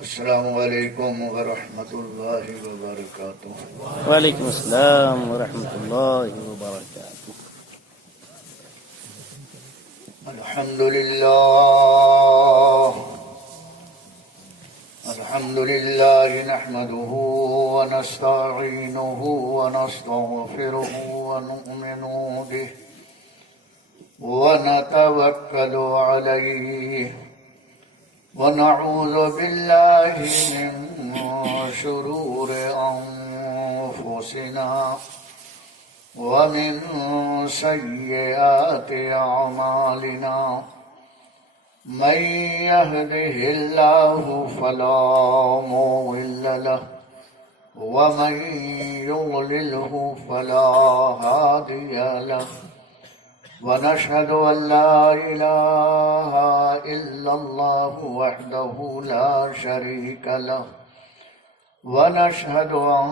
السلام علیکم ورحمۃ اللہ وبرکاتہ۔ وعلیکم السلام ورحمۃ اللہ وبرکاتہ۔ الحمد للہ نحمده ونستعینه ونستغفره ونؤمن به ونتوکل علیہ ونعوذ باللہ من شرور انفسنا ومن سیئات اعمالنا من يهده الله فلا مضل له ومن يضلله فلا هادي له ونشهد أن لا إله إلا الله وحده لا شريك له ونشهد أن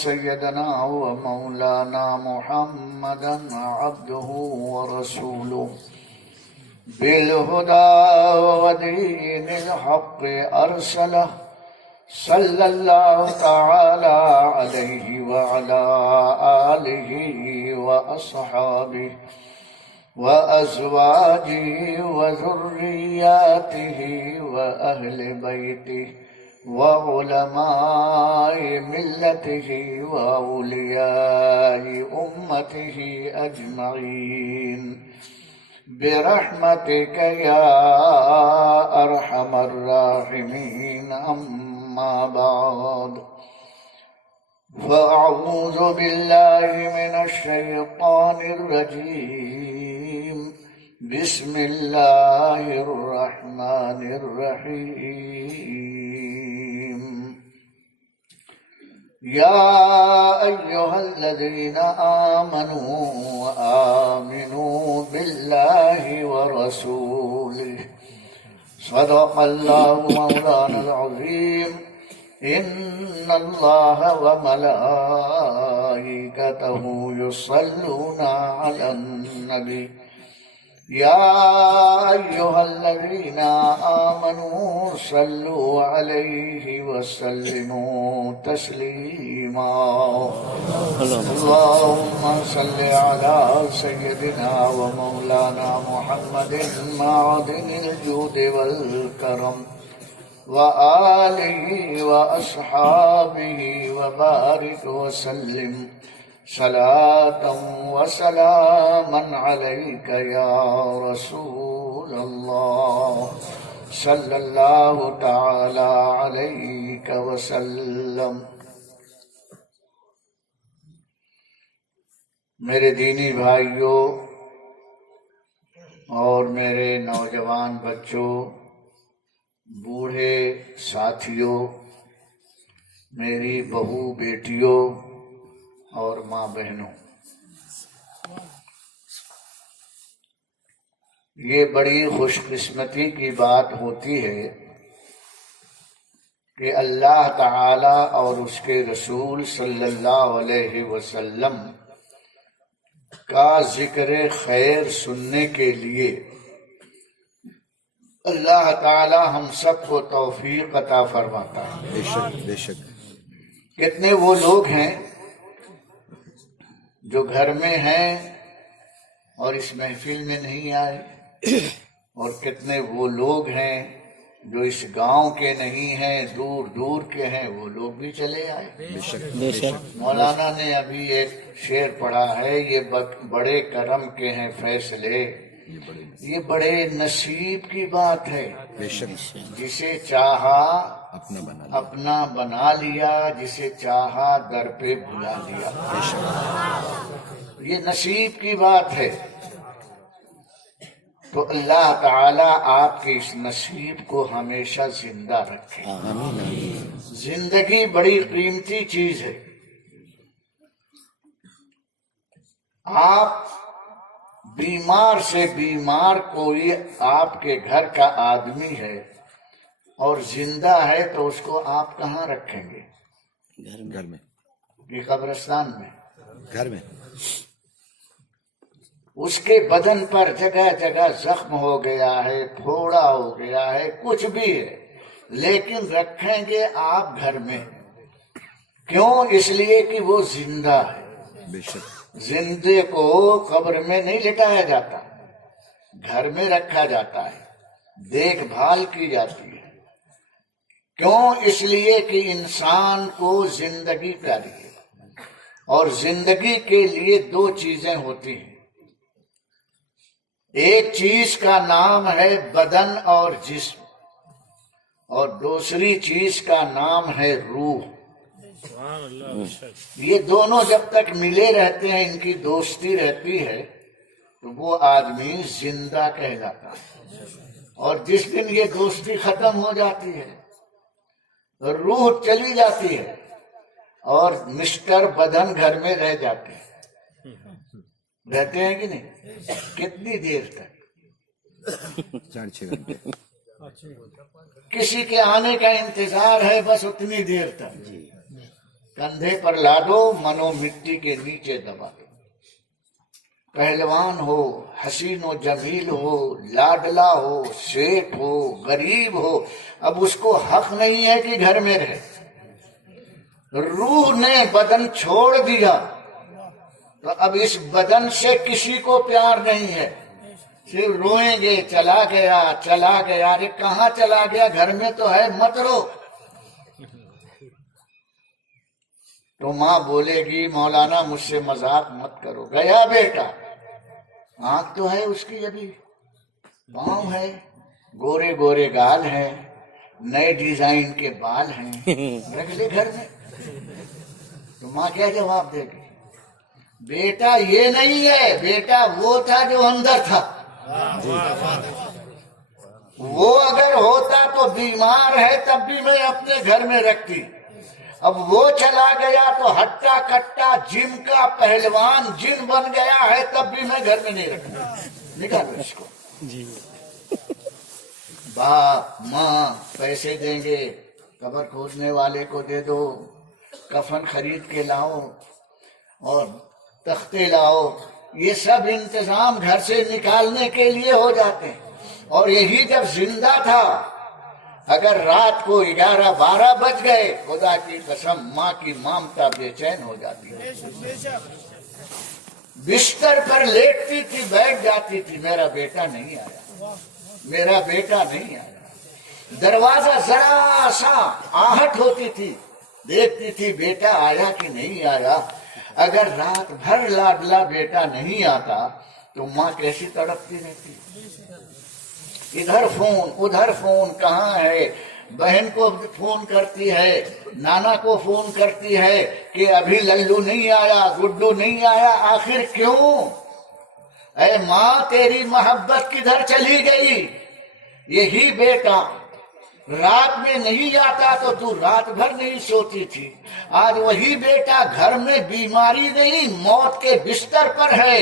سيدنا ومولانا محمدا عبده ورسوله بالهدى ودين الحق أرسله صلى الله تعالى عليه وعلى آله وأصحابه وأزواجه وذرياته وأهل بيته وعلماء ملته وأولياء أمته أجمعين برحمتك يا أرحم الراحمين، أما بعد فأعوذ بالله من الشيطان الرجيم، بسم الله الرحمن الرحيم، يا أيها الذين آمنوا بالله ورسوله صدق الله مولانا العظيم، إن الله وملائكته يصلون على النبي يا أيها الذين آمنوا صلوا عليه وسلموا تسليما، اللهم صل على سيدنا ومولانا محمد معدن الجود والكرم وآله وأصحابه وبارك وسلم صلاة وسلاما عليك يا رسول الله صلى الله تعالى عليك وسلم۔ میرے دینی بھائیوں اور میرے نوجوان بچوں، بوڑھے ساتھیوں، میری بہو بیٹیوں اور ماں بہنوں، یہ بڑی خوش قسمتی کی بات ہوتی ہے کہ اللہ تعالی اور اس کے رسول صلی اللہ علیہ وسلم کا ذکر خیر سننے کے لیے اللہ تعالی ہم سب کو توفیق عطا فرماتا ہے۔ بے شک بے شک۔ کتنے وہ لوگ ہیں جو گھر میں ہیں اور اس محفل میں نہیں آئے، اور کتنے وہ لوگ ہیں جو اس گاؤں کے نہیں ہیں، دور دور کے ہیں، وہ لوگ بھی چلے آئے۔ بے شک بے شک۔ مولانا نے ابھی ایک شعر پڑھا ہے، یہ بڑے کرم کے ہیں فیصلے، یہ بڑے نصیب کی بات ہے۔ بے شک۔ جسے چاہا اپنا بنا لیا، جسے چاہا در پہ بھلا لیا، یہ نصیب کی بات ہے۔ تو اللہ تعالیٰ آپ کے اس نصیب کو ہمیشہ زندہ رکھے۔ زندگی بڑی قیمتی چیز ہے۔ آپ بیمار سے بیمار کوئی آپ کے گھر کا آدمی ہے اور زندہ ہے تو اس کو آپ کہاں رکھیں گے؟ گھر میں، کہ قبرستان میں؟ گھر میں۔ اس کے بدن پر جگہ جگہ زخم ہو گیا ہے، پھوڑا ہو گیا ہے، کچھ بھی ہے، لیکن رکھیں گے آپ گھر میں. کیوں؟ اس لیے کہ وہ زندہ ہے. بے شک. زندے کو قبر میں نہیں لٹایا جاتا، گھر میں رکھا جاتا ہے، دیکھ بھال کی جاتی ہے. کیوں؟ اس لیے کہ انسان کو زندگی پیاری ہے، اور زندگی کے لیے دو چیزیں ہوتی ہیں. ایک چیز کا نام ہے بدن اور جسم، اور دوسری چیز کا نام ہے روح. یہ دونوں جب تک ملے رہتے ہیں، ان کی دوستی رہتی ہے، تو وہ آدمی زندہ کہلاتا ہے. اور جس دن یہ دوستی ختم ہو جاتی ہے، روح چلی جاتی ہے، اور مسٹر بدن گھر میں رہ جاتے ہیں. رہتے ہیں کہ نہیں؟ کتنی دیر تک؟ 4-6 گھنٹے. کسی کے آنے کا انتظار ہے، بس اتنی دیر تک. کندھے پر لا دو، منو مٹی کے نیچے دبا دو. پہلوان ہو، حسین و جمیل ہو، لاڈلا ہو، شیخ ہو، غریب ہو، اب اس کو حق نہیں ہے کہ گھر میں رہے. روح نے بدن چھوڑ دیا تو اب اس بدن سے کسی کو پیار نہیں ہے. صرف روئیں گے، چلا گیا چلا گیا. ارے کہاں چلا گیا؟ گھر میں تو ہے، مت رو. تو ماں بولے گی مولانا مجھ سے مذاق مت کرو. گیا بیٹا، آنکھ تو ہے اس کی، ابھی پاؤں ہے، گورے گورے گال ہیں، نئے ڈیزائن کے بال ہیں، رکھ لے گھر میں. تو ماں کیا جواب دے گی؟ بیٹا یہ نہیں ہے، بیٹا وہ تھا جو اندر تھا. وہ اگر ہوتا تو بیمار ہے تب بھی میں اپنے گھر میں رکھتی. اب وہ چلا گیا تو ہٹا کٹا جم کا پہلوان جن بن گیا ہے، تب بھی میں گھر میں نہیں رکھتا. نکالو اس کو. باپ ماں پیسے دیں گے، قبر کھودنے والے کو دے دو، کفن خرید کے لاؤ اور تختے لاؤ. یہ سب انتظام گھر سے نکالنے کے لیے ہو جاتے ہیں. اور یہی جب زندہ تھا، اگر رات کو 11-12 بج گئے، خدا کی قسم ماں کی مامتا بے چین ہو جاتی ہے. بستر پر لیٹتی تھی، بیٹھ جاتی تھی، میرا بیٹا نہیں آیا، میرا بیٹا نہیں آیا. دروازہ ذرا سا آہٹ ہوتی تھی، دیکھتی تھی بیٹا آیا کہ نہیں آیا. اگر رات بھر لاڈلا بیٹا نہیں آتا تو ماں کیسی تڑپتی رہتی. ادھر فون ادھر فون، کہاں ہے؟ بہن کو فون کرتی ہے، نانا کو فون کرتی ہے کہ ابھی للو نہیں آیا، گڈو نہیں آیا. آخر کیوں؟ اے ماں تیری محبت کدھر چلی گئی؟ یہی بیٹا رات میں نہیں آتا تو تو رات بھر نہیں سوتی تھی. آج وہی بیٹا گھر میں بیماری نہیں، موت کے بستر پر ہے،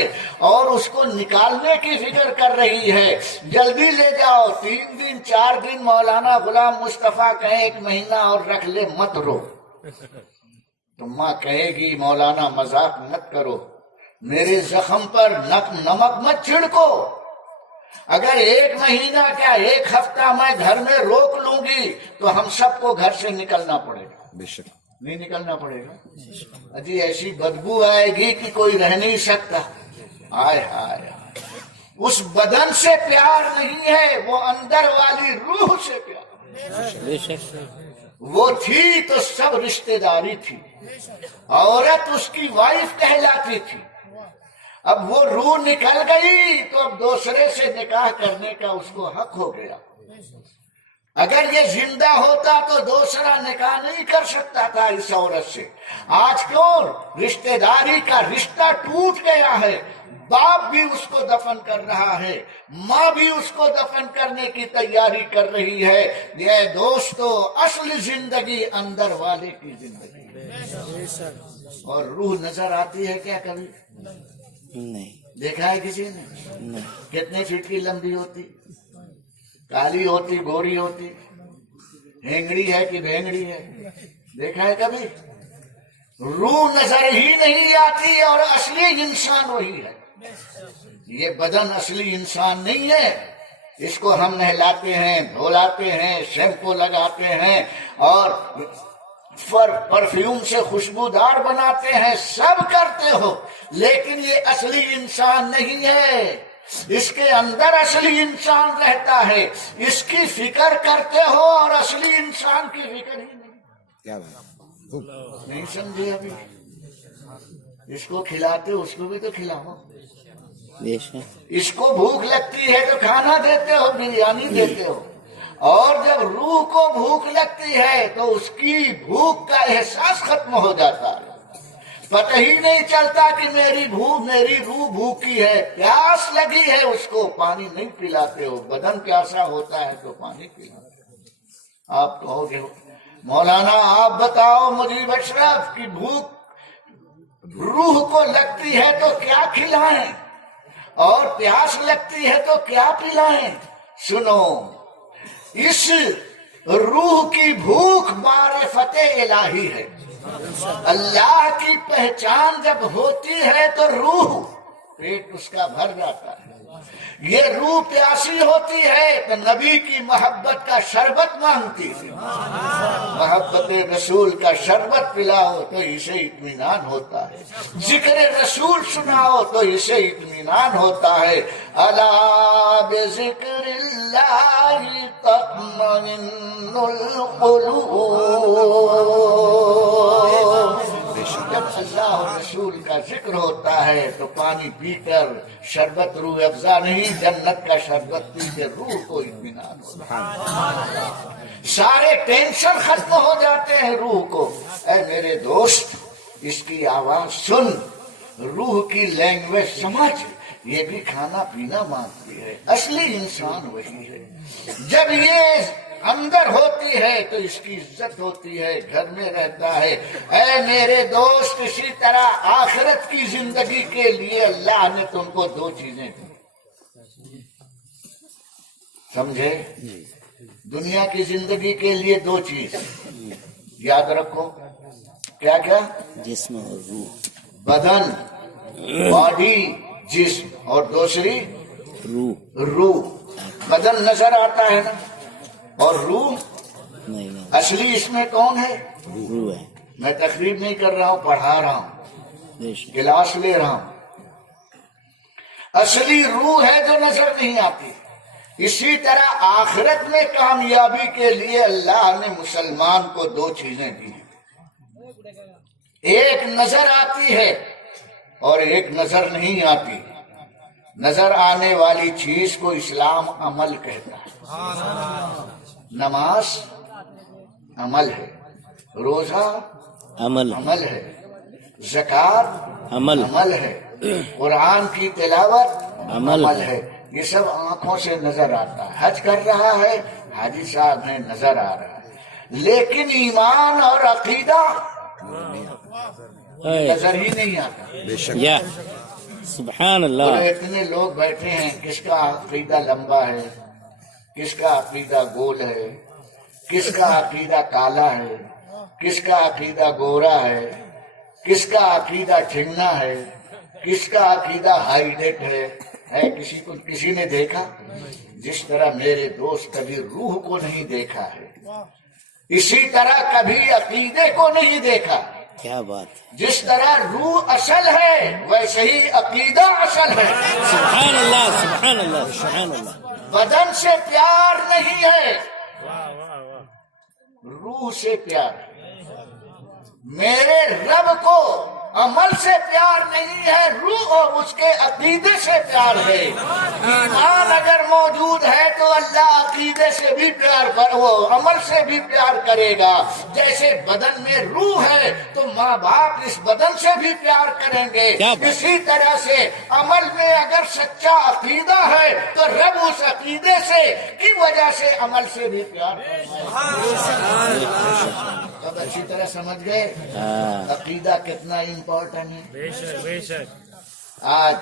اور اس کو نکالنے کی فکر کر رہی ہے. جلدی لے جاؤ. 3 دن 4 دن مولانا غلام مصطفیٰ کہیں 1 مہینہ اور رکھ لے، مت رو. تو ماں کہے گی مولانا مذاق مت کرو، میرے زخم پر نمک مت چھڑکو. اگر 1 مہینہ کیا 1 ہفتہ میں گھر میں روک لوں گی تو ہم سب کو گھر سے نکلنا پڑے گا. بے شک. نہیں نکلنا پڑے گا؟ اجی ایسی بدبو آئے گی کہ کوئی رہ نہیں سکتا. آئے ہائے، اس بدن سے پیار نہیں ہے، وہ اندر والی روح سے پیار. وہ تھی تو سب رشتہ داری تھی، عورت اس کی وائف کہلاتی تھی. اب وہ روح نکل گئی تو اب دوسرے سے نکاح کرنے کا اس کو حق ہو گیا. اگر یہ زندہ ہوتا تو دوسرا نکاح نہیں کر سکتا تھا اس عورت سے. آج کیوں رشتہ داری کا رشتہ ٹوٹ گیا ہے. باپ بھی اس کو دفن کر رہا ہے، ماں بھی اس کو دفن کرنے کی تیاری کر رہی ہے. یہ دوستو اصل زندگی اندر والے کی زندگی ہے. اور روح نظر آتی ہے کیا کبھی؟ نہیں. دیکھا ہے کسی نے؟ کتنے فٹ کی لمبی ہوتی، کالی ہوتی، گوری ہوتی، ہینگڑی ہے کہ بھینگڑی ہے؟ دیکھا ہے کبھی؟ روح نظر ہی نہیں آتی، اور اصلی انسان وہی ہے. یہ بدن اصلی انسان نہیں ہے. اس کو ہم نہلاتے ہیں، دھولاتے ہیں، شیمپو لگاتے ہیں اور پرفیوم سے خوشبودار بناتے ہیں، سب کرتے ہو، لیکن یہ اصلی انسان نہیں ہے۔ اس کے اندر اصلی انسان رہتا ہے، اس کی فکر کرتے ہو اور اصلی انسان کی فکر ہی نہیں۔ کیا بات، نہیں سمجھے ابھی؟ اس کو کھلاتے ہو، اس کو بھی تو کھلاؤ۔ بے شک اس کو بھوک لگتی ہے تو کھانا دیتے ہو، بریانی دیتے ہو، اور جب روح کو بھوک لگتی ہے تو اس کی بھوک کا احساس ختم ہو جاتا ہے، پتہ ہی نہیں چلتا کہ میری روح بھوکی ہے، پیاس لگی ہے، اس کو پانی نہیں پلاتے ہو۔ بدن پیاسا ہوتا ہے تو پانی پلاتے ہو۔ آپ کہو گے مولانا آپ بتاؤ مجیب اشرف کی بھوک روح کو لگتی ہے تو کیا کھلائیں اور پیاس لگتی ہے تو کیا پلائیں؟ سنو، اس روح کی بھوک معرفت الہی ہے۔ اللہ کی پہچان جب ہوتی ہے تو روح پیٹ اس کا بھر جاتا ہے۔ یہ روح پیاسی ہوتی ہے تو نبی کی محبت کا شربت مانگتی ہے، محبت رسول کا شربت پلاؤ تو اسے اطمینان ہوتا ہے، ذکر رسول سناؤ تو اسے اطمینان ہوتا ہے۔ الا بذکر اللہ تطمئن القلوب۔ جب اللہ اور رسول کا ذکر ہوتا ہے تو پانی پی کر شربت روح افزا نہیں، جنت کا شربت پی کے روح کو اطمینان ہوتا ہے، سارے ٹینشن ختم ہو جاتے ہیں روح کو۔ اے میرے دوست، اس کی آواز سن، روح کی لینگویج سمجھ، یہ بھی کھانا پینا مانگتی ہے، اصلی انسان وہی ہے۔ جب یہ اندر ہوتی ہے تو اس کی عزت ہوتی ہے، گھر میں رہتا ہے۔ اے میرے دوست، اسی طرح آخرت کی زندگی کے لیے اللہ نے تم کو دو چیزیں دی، سمجھے؟ دنیا کی زندگی کے لیے دو چیز یاد رکھو، کیا کیا؟ جسم اور روح، بدن، باڈی، جسم، اور دوسری روح۔ بدن نظر آتا ہے نا، اور روح نہیں نہیں، اصلی اس میں کون ہے؟ روح ہے۔ میں تقریر نہیں کر رہا ہوں، پڑھا رہا ہوں، بے شک کلاس لے رہا ہوں۔ اصلی روح ہے جو نظر نہیں آتی۔ اسی طرح آخرت میں کامیابی کے لیے اللہ نے مسلمان کو دو چیزیں دی ہیں، ایک نظر آتی ہے اور ایک نظر نہیں آتی۔ نظر آنے والی چیز کو اسلام عمل کہتا ہے۔ نماز عمل ہے، روزہ عمل ہے، زکوٰۃ عمل ہے، قرآن کی تلاوت عمل ہے۔ یہ سب آنکھوں سے نظر آتا ہے۔ حج کر رہا ہے، حاجی صاحب نے نظر آ رہا ہے، لیکن ایمان اور عقیدہ نظر ہی نہیں آتا۔ بے شک یا سبحان اللہ، اتنے لوگ بیٹھے ہیں، کس کا عقیدہ لمبا ہے، کس کا عقیدہ گول ہے، کس کا عقیدہ کالا ہے، کس کا عقیدہ گورا ہے، کس کا عقیدہ ٹھنگنا ہے، کس کا عقیدہ ہائی ٹیک ہے۔ کسی کو کسی نے دیکھا؟ جس طرح میرے دوست کبھی روح کو نہیں دیکھا ہے، اسی طرح کبھی عقیدے کو نہیں دیکھا۔ کیا بات ہے، جس طرح روح اصل ہے ویسے ہی عقیدہ اصل ہے۔ سبحان اللہ سبحان اللہ سبحان اللہ۔ بدن سے پیار نہیں ہے، روح سے پیار ہے۔ میرے رب کو عمل سے پیار نہیں ہے، روح اور اس کے عقیدے سے پیار ہے۔ ایمان اگر موجود ہے تو اللہ عقیدے سے بھی پیار وہ عمل سے بھی پیار کرے گا۔ جیسے بدن میں روح ہے تو ماں باپ اس بدن سے بھی پیار کریں گے، اسی طرح سے عمل میں اگر سچا عقیدہ ہے تو رب اس عقیدے سے کی وجہ سے عمل سے بھی پیار کرے گا۔ اب اچھی طرح سمجھ گئے عقیدہ کتنا امپورٹنٹ ہے۔ بے شک آج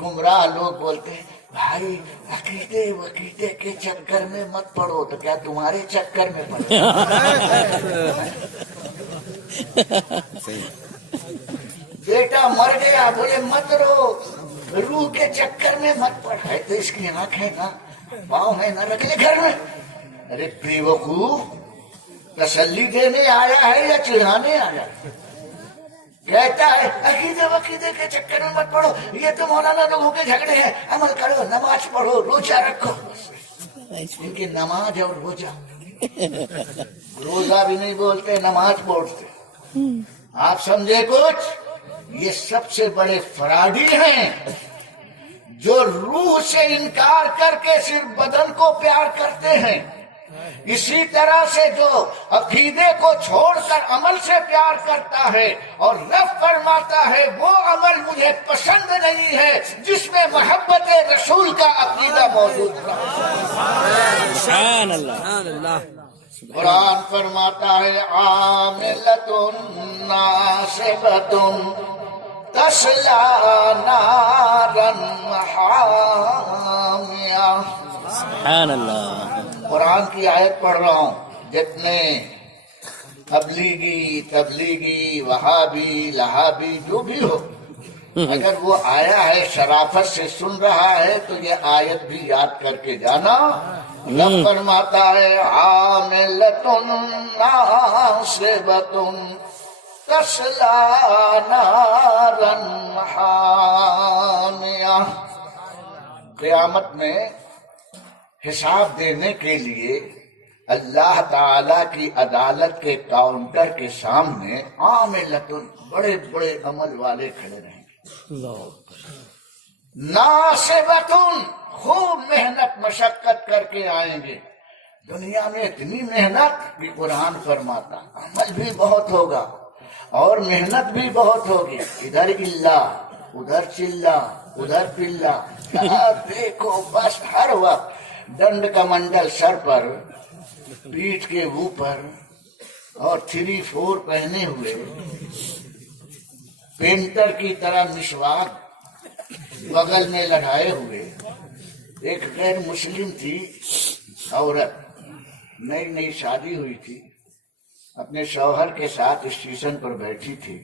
گمراہ لوگ بولتے ہیں بھائی عقیدے کے چکر میں مت پڑو، تو کیا تمہارے چکر میں پڑو؟ بیٹا مر گیا، بولے مت رو، روح کے چکر میں مت پڑ ہے تو اس کی آنکھ ہے نا، पाँव में न रख ले घर में। अरे बेवकूफ, तसल्ली देने आया है या चिढ़ाने आया है? कहता है अकीदे वकीदे के चक्कर में मत पड़ो, ये तो मौलाना लोगों के झगड़े हैं, अमल करो, नमाज पढ़ो, रोजा रखो। इनकी नमाज और रोजा, रोजा भी नहीं बोलते, नमाज बोलते। आप समझे कुछ? ये सबसे बड़े फराडी हैं जो रूह से इनकार करके सिर्फ बदन को प्यार करते हैं। इसी तरह से जो अकीदे को छोड़कर अमल से प्यार करता है और रब फरमाता है वो अमल मुझे पसंद नहीं है जिसमें मोहब्बत रसूल का अकीदा मौजूद था। सुभान अल्लाह। कुरान फरमाता है आमिलतुन नासिबतुन तस्ला नारन हामिया। सुभान अल्लाह। कुरान की आयत पढ़ रहा हूँ। जितने तबलीगी वहाबी लहाबी जो भी हो, अगर वो आया है शराफत से सुन रहा है तो ये आयत भी याद करके जाना। रब फरमाता है आमिलतुन नासिबतुन तस्ला नारन हामिया। क़यामत में हिसाब देने के लिए अल्लाह ताला की अदालत के काउंटर के सामने आमिलतुन बड़े बड़े अमल वाले खड़े रहेंगे। नासिबतुन खूब मेहनत मशक्कत करके आएंगे। दुनिया में इतनी मेहनत कि कुरान फरमाता अमल भी बहुत होगा और मेहनत भी बहुत होगी। इधर इल्ला, उधर चिल्ला, उधर पिल्ला, देखो बस हर वक्त दंड का मंडल सर पर, पीठ के ऊपर और 3-4 पहने हुए, पेंटर की तरह मिसवाक बगल में लगाए हुए। एक गैर मुस्लिम थी औरत, नई नई शादी हुई थी, अपने शौहर के साथ स्टेशन पर बैठी थी।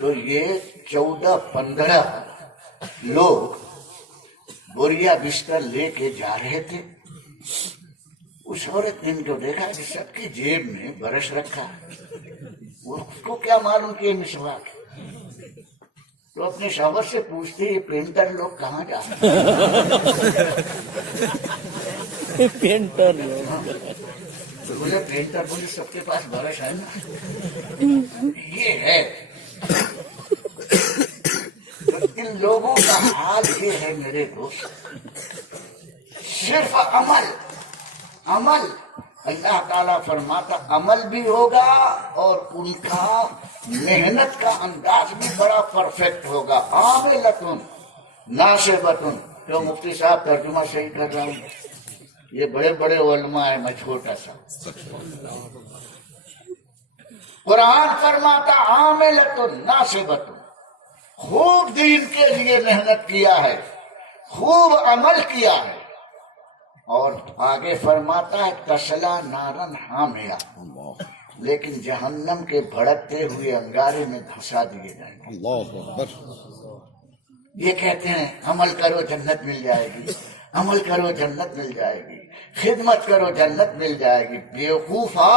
तो ये 14-15 लोग बोरिया बिस्तर लेके जा रहे थे। उस औरत ने इनको देखा कि सबकी जेब में ब्रश रखा है, उसको क्या मालूम कि ये मिसवाक है। तो अपने शौहर से पूछते ये पेंटर लोग कहाँ जा रहे हैं? पेंटर तो बोले पेंटर, बोले सबके पास ब्रश है ना, ये है। इन लोगों का हाल ये है मेरे दोस्त, सिर्फ अमल अमल। अल्लाह ताला फरमाता अमल भी होगा और उनका मेहनत का अंदाज भी बड़ा परफेक्ट होगा। आमिलतुन नासिबतुन। तो मुफ्ती साहब तर्जुमा सही कर रहा हूँ, ये बड़े बड़े उलमा है, मैं छोटा सा। कुरान फरमाता आमिलतुन नासिबतुन, खूब दीन के लिए मेहनत किया है, खूब अमल किया है। और आगे फरमाता है तसला नारन हामिया, लेकिन जहन्नम के भड़कते हुए अंगारे में धंसा दिए जाएंगे। अल्लाहु अकबर। ये कहते हैं अमल करो जन्नत मिल जाएगी, अमल करो जन्नत मिल जाएगी, खिदमत करो जन्नत मिल जाएगी। बेवकूफा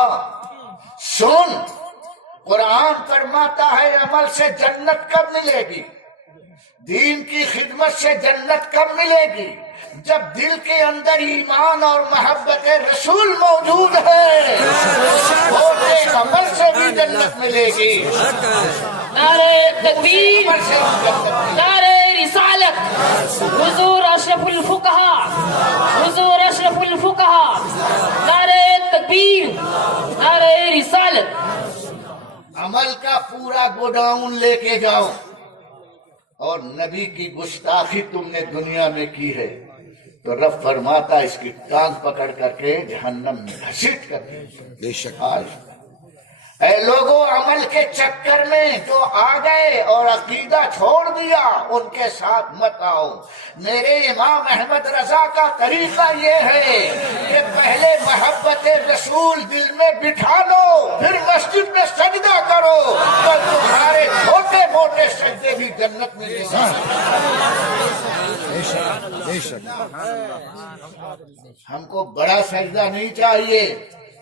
सुन, कुरान फरमाता है अमल से जन्नत कब मिलेगी, दीन की खिदमत से जन्नत कब मिलेगी? जब दिल के अंदर ईमान और मोहब्बत रसूल मौजूद है, छोटे अमल से भी जन्नत मिलेगी। नारे तकबीर, नारे रिसालत, हुजूर अशरफुल फुकहा, हुजूर अशरफुल फुकहा, नारे तकबीर, नारे रिसालत। अमल का पूरा गोडाउन लेके जाओ और नबी की गुस्ताखी तुमने दुनिया में की है तो रब फरमाता इसकी टांग पकड़ करके जहन्नम में घसीट कर बेशक। आज اے لوگوں، عمل کے چکر میں جو آ گئے اور عقیدہ چھوڑ دیا ان کے ساتھ مت آؤ۔ میرے امام احمد رضا کا طریقہ یہ ہے کہ پہلے محبت رسول دل میں بٹھا لو، پھر مسجد میں سجدہ کرو، تو تمہارے چھوٹے موٹے سجدے بھی جنت میں لے جائیں۔ بے شک ہم کو بڑا سجدہ نہیں چاہیے،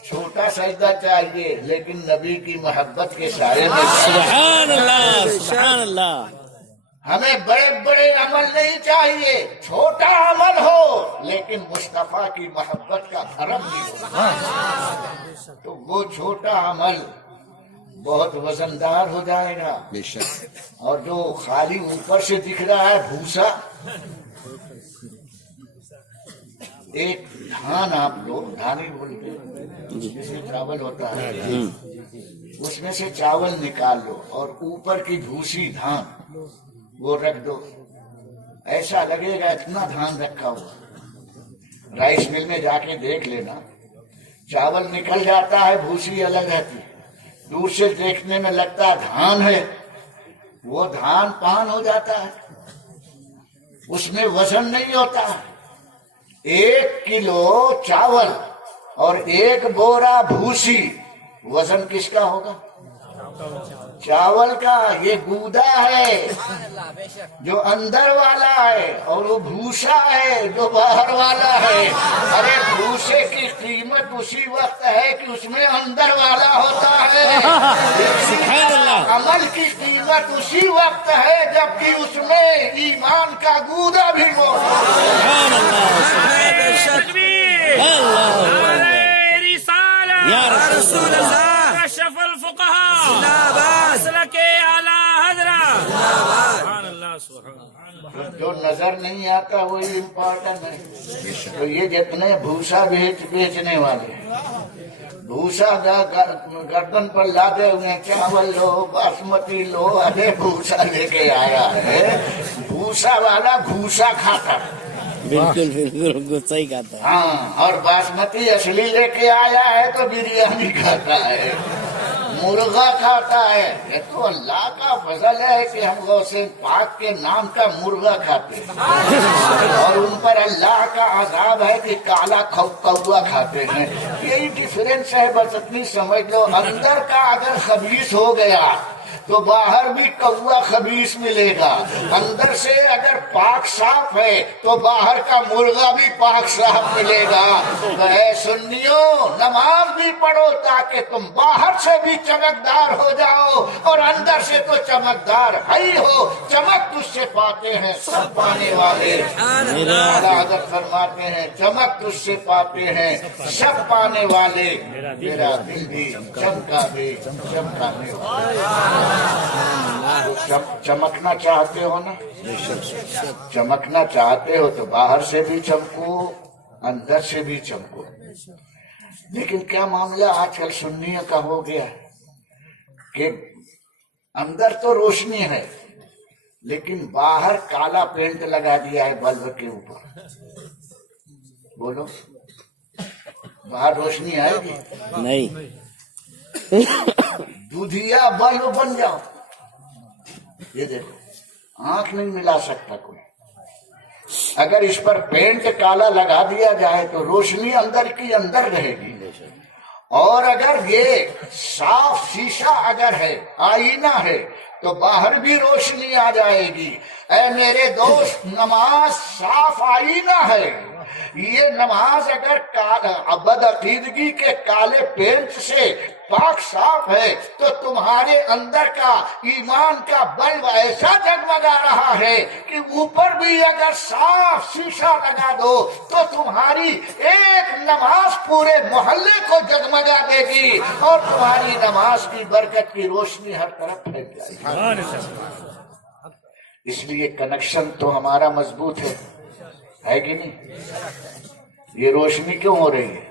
چھوٹا سجدہ چاہیے، لیکن نبی کی محبت کے سائے میں سبحان اللہ سبحان اللہ. ہمیں بڑے بڑے عمل نہیں چاہیے، چھوٹا عمل ہو لیکن مصطفیٰ کی محبت کا حرم بھی ہو، تو وہ چھوٹا عمل بہت وزندار ہو جائے گا۔ بے شک اور جو خالی اوپر سے دکھ رہا ہے بھوسا، ایک دھان آپ لوگ دھانی بولتے ہیں جس میں چاول ہوتا ہے، اس میں سے چاول نکال لو اور اوپر کی بھوسی دھان وہ رکھ دو، ایسا لگے گا اتنا دھان رکھا ہوا۔ رائس مل میں جا کے دیکھ لینا، چاول نکل جاتا ہے بھوسی الگ رہتی ہے، دور سے دیکھنے میں لگتا ہے دھان ہے، وہ دھان پان ہو جاتا ہے، اس میں وزن نہیں ہوتا ہے۔ 1 کلو چاول اور 1 بورا بھوسی، وزن کس کا ہوگا؟ چاول کا۔ یہ گودا ہے جو اندر والا ہے اور وہ بھوسا ہے جو باہر والا ہے۔ ارے بھوسے کی قیمت اسی وقت ہے کہ اس میں اندر والا ہوتا ہے، سبحان اللہ. عمل کی قیمت اسی وقت ہے جبکہ اس میں ایمان کا گودا بھی موجود ہے۔ سبحان اللہ اللہ یا رسول اللہ. کشف الفقهاء مسلک اعلی حضرت سبحان اللہ سبحان اللہ. جو نظر نہیں آتا وہی امپورٹنٹ ہے۔ تو یہ جتنے بھوسا بیچنے والے ہیں، بھوسا گردن پر لاتے ہوئے چاول لو باسمتی لو، ارے بھوسا لے کے آیا ہے، بھوسا والا بھوسا کھاتا ہے، بالکل بالکل صحیح کہتا ہے. ہاں، اور باسمتی اصلی لے کے آیا ہے تو بریانی کھاتا ہے، مرغا کھاتا ہے۔ یہ تو اللہ کا فضل ہے کہ ہم غوث پاک کے نام کا مرغا کھاتے ہیں، اور ان پر اللہ کا عذاب ہے کہ کالا کوا کھاتے ہیں۔ یہی ڈفرینس ہے، بس اتنی سمجھ لو، اندر کا اگر خبیث ہو گیا تو باہر بھی کوا خبیث ملے گا، اندر سے اگر پاک صاف ہے تو باہر کا مرغا بھی پاک صاف ملے گا۔ تو اے سنیوں، نماز بھی پڑھو تاکہ تم باہر سے بھی چمکدار ہو جاؤ اور اندر سے تو چمکدار ہی ہو۔ چمک تجھ سے پاتے ہیں سب پانے والے، اعلیٰ حضرت فرماتے ہیں چمک تجھ سے پاتے ہیں سب پانے والے، میرا دل بھی چمکا بھی چمکانے والا۔ چمکنا چاہتے ہو نا، چمکنا چاہتے ہو تو باہر سے بھی چمکو اندر سے بھی چمکو۔ لیکن کیا معاملہ آج کل سنیوں کا ہو گیا ہے کہ اندر تو روشنی ہے لیکن باہر کالا پینٹ لگا دیا ہے بلب کے اوپر۔ بولو، باہر روشنی آئے گی؟ نہیں. دودھیا بلب بن جاؤ۔ یہ دیکھو، آنکھ نہیں ملا سکتا کوئی۔ اگر اس پر پینٹ کالا لگا دیا جائے تو روشنی اندر کی اندر رہے گی، اور اگر یہ صاف شیشہ اگر ہے، آئینہ ہے، تو باہر بھی روشنی آ جائے گی۔ اے میرے دوست، نماز صاف آئینہ ہے۔ یہ نماز اگر بد عقیدگی کے کالے پینٹ سے پاک صاف ہے تو تمہارے اندر کا ایمان کا بلب ایسا جگمگا رہا ہے کہ اوپر بھی اگر صاف شیشہ لگا دو تو تمہاری ایک نماز پورے محلے کو جگمگا دے گی، اور تمہاری نماز کی برکت کی روشنی ہر طرف پھیل جائے گی۔ اس لیے کنیکشن تو ہمارا مضبوط ہے کہ نہیں؟ یہ روشنی کیوں ہو رہی ہے؟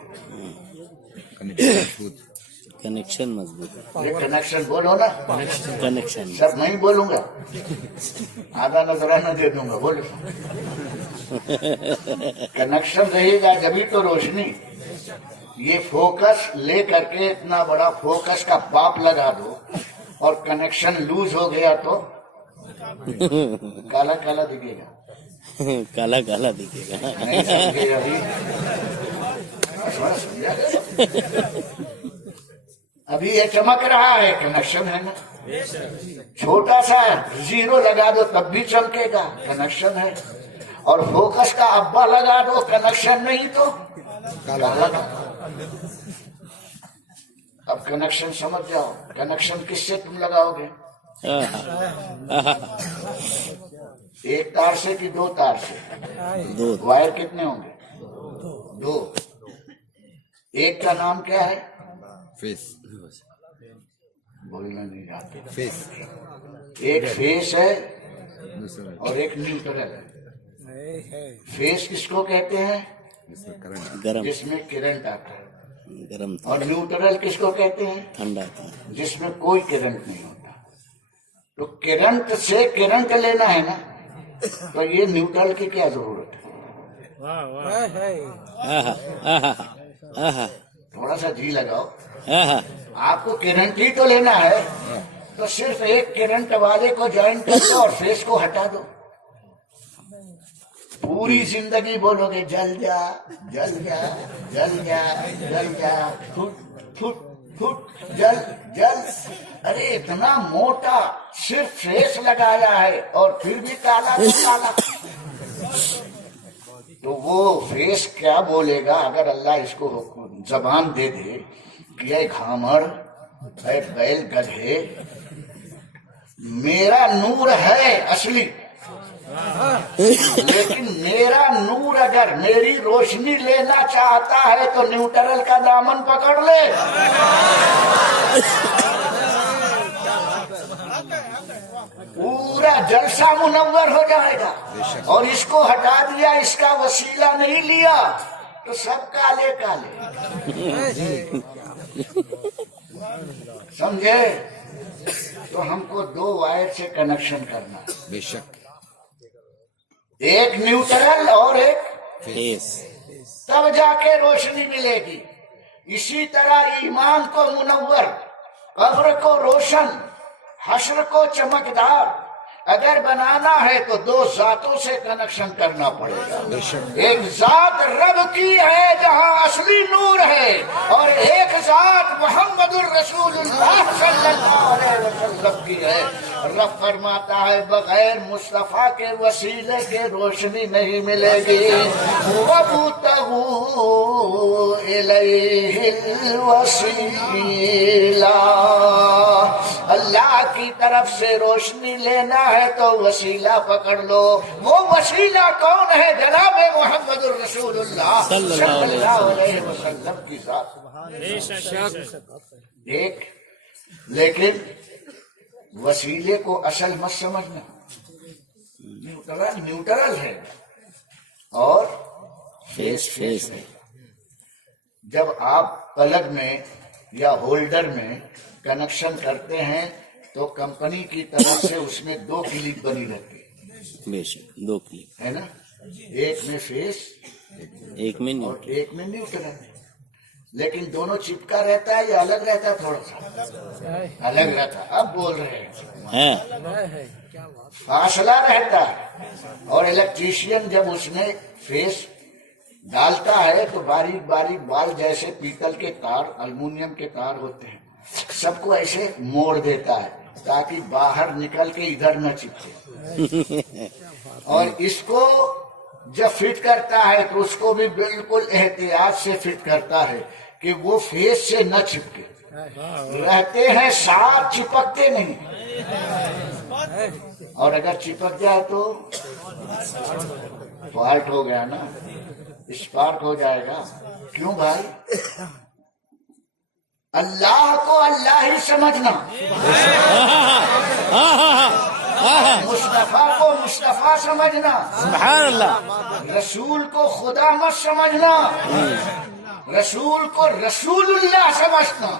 کنیکشن مضبوط ہے. یہ کنیکشن بولو نا، کنیکشن سب نہیں بولوں گا، آدھا نظرانہ دے دوں گا، بولو۔ کنیکشن رہے گا جبھی تو روشنی۔ یہ فوکس لے کر کے اتنا بڑا فوکس کا باپ لگا دو اور کنیکشن لوز ہو گیا تو کالا کالا دکھے گا. کالا کالا دکھے گا. نہیں سمجھے ابھی؟ سمجھا؟ ابھی یہ چمک رہا ہے، کنیکشن ہے نا. چھوٹا سا زیرو لگا دو تب بھی چمکے گا، کنیکشن ہے. اور فوکس کا ابا لگا دو، کنیکشن نہیں تو کالا. اب کنیکشن سمجھ جاؤ، کنیکشن کس سے تم لگاؤ گے؟ ایک تار سے کہ دو تار سے؟ دو. وائر کتنے ہوں گے؟ دو. ایک کا نام کیا ہے؟ فیس بولنا نہیں جاتے. فیس ایک فیس ہے دوسرا اور ایک نیوٹرل ہے. فیس کس کو کہتے ہیں؟ کرنٹ گرم جس میں کرنٹ آتا ہے. گرم اور نیوٹرل کس کو کہتے ہیں؟ ٹھنڈا تھا. جس میں کوئی کرنٹ نہیں ہوتا. تو کرنٹ سے کرنٹ لینا ہے نا، تو یہ نیوٹرل کی کیا ضرورت ہے؟ واہ واہ. تھوڑا سا جی لگاؤ. آہا. آپ کو کرنٹ ہی تو لینا ہے، تو صرف ایک کرنٹ والے کو جوائن کر دو اور فیس کو ہٹا دو. پوری زندگی بولو گے جل جا جل جا جل جا جل جا، پھٹ پھٹ پھٹ، جل جل. ارے اتنا موٹا صرف فیس لگایا ہے اور پھر بھی کالا تو کالا. تو وہ فیس کیا بولے گا اگر اللہ اس کو زبان دے دے کہ اے گھامڑ، اے بیل گدھے، میرا نور ہے اصلی، لیکن میرا نور اگر میری روشنی لینا چاہتا ہے تو نیوٹرل کا دامن پکڑ لے. پورا جلسہ منور ہو جائے گا. اور اس کو ہٹا دیا، اس کا وسیلہ نہیں لیا تو سب کالے کالے. سمجھے؟ تو ہم کو دو وائر سے کنیکشن کرنا، بے شک ایک نیوٹرل اور ایک، فیس. تب جا کے روشنی ملے گی. اسی طرح ایمان کو منور، قبر کو روشن، حشر کو چمکدار اگر بنانا ہے تو دو ذاتوں سے کنیکشن کرنا پڑے گا. ایک ذات رب کی ہے جہاں اصلی نور ہے، اور ایک ذات محمد الرسول اللہ صلی اللہ علیہ وسلم کی ہے. رب فرماتا ہے بغیر مصطفیٰ کے وسیلے کے روشنی نہیں ملے گی. وَابْتَغُوا إِلَيْهِ الْوَسِيلَةَ، اللہ کی طرف سے روشنی لینا ہے تو وسیلہ پکڑ لو. وہ وسیلہ کون ہے؟ جناب محمد الرسول اللہ صلی اللہ علیہ وسلم کی ذات. ایک لیکن وسیلے کو اصل مت سمجھنا، نیوٹرل ہے اور فیس فیس ہے. جب آپ پلگ میں یا ہولڈر میں کنیکشن کرتے ہیں تو کمپنی کی طرف سے اس میں دو کلپ بنی رہتی ہے، بے شک دو کلپ، ہے نا؟ ایک میں فیس ایک میں اور نیوٹرل. ایک میں نیوٹرل. لیکن دونوں چپکا رہتا ہے یا الگ رہتا ہے؟ تھوڑا سا الگ رہتا ہے. اب بول رہے ہیں فاصلہ رہتا ہے. اور الیکٹریشین جب اس میں فیس ڈالتا ہے تو باریک باریک بال جیسے پیتل کے تار، المونیم کے تار ہوتے ہیں، سب کو ایسے موڑ دیتا ہے تاکہ باہر نکل کے ادھر نہ چپکے. اور اس کو جب فٹ کرتا ہے تو اس کو بھی بالکل احتیاط سے فٹ کرتا ہے کہ وہ فیس سے نہ چپکے. رہتے ہیں ساتھ، چپکتے نہیں. اور اگر چپک جائے تو فالٹ ہو گیا نا، اسپارک ہو جائے گا. کیوں بھائی؟ اللہ کو اللہ ہی سمجھنا، مصطفیٰ کو مصطفیٰ سمجھنا، سبحان اللہ. رسول کو خدا مت سمجھنا، رسول کو رسول اللہ سمجھنا،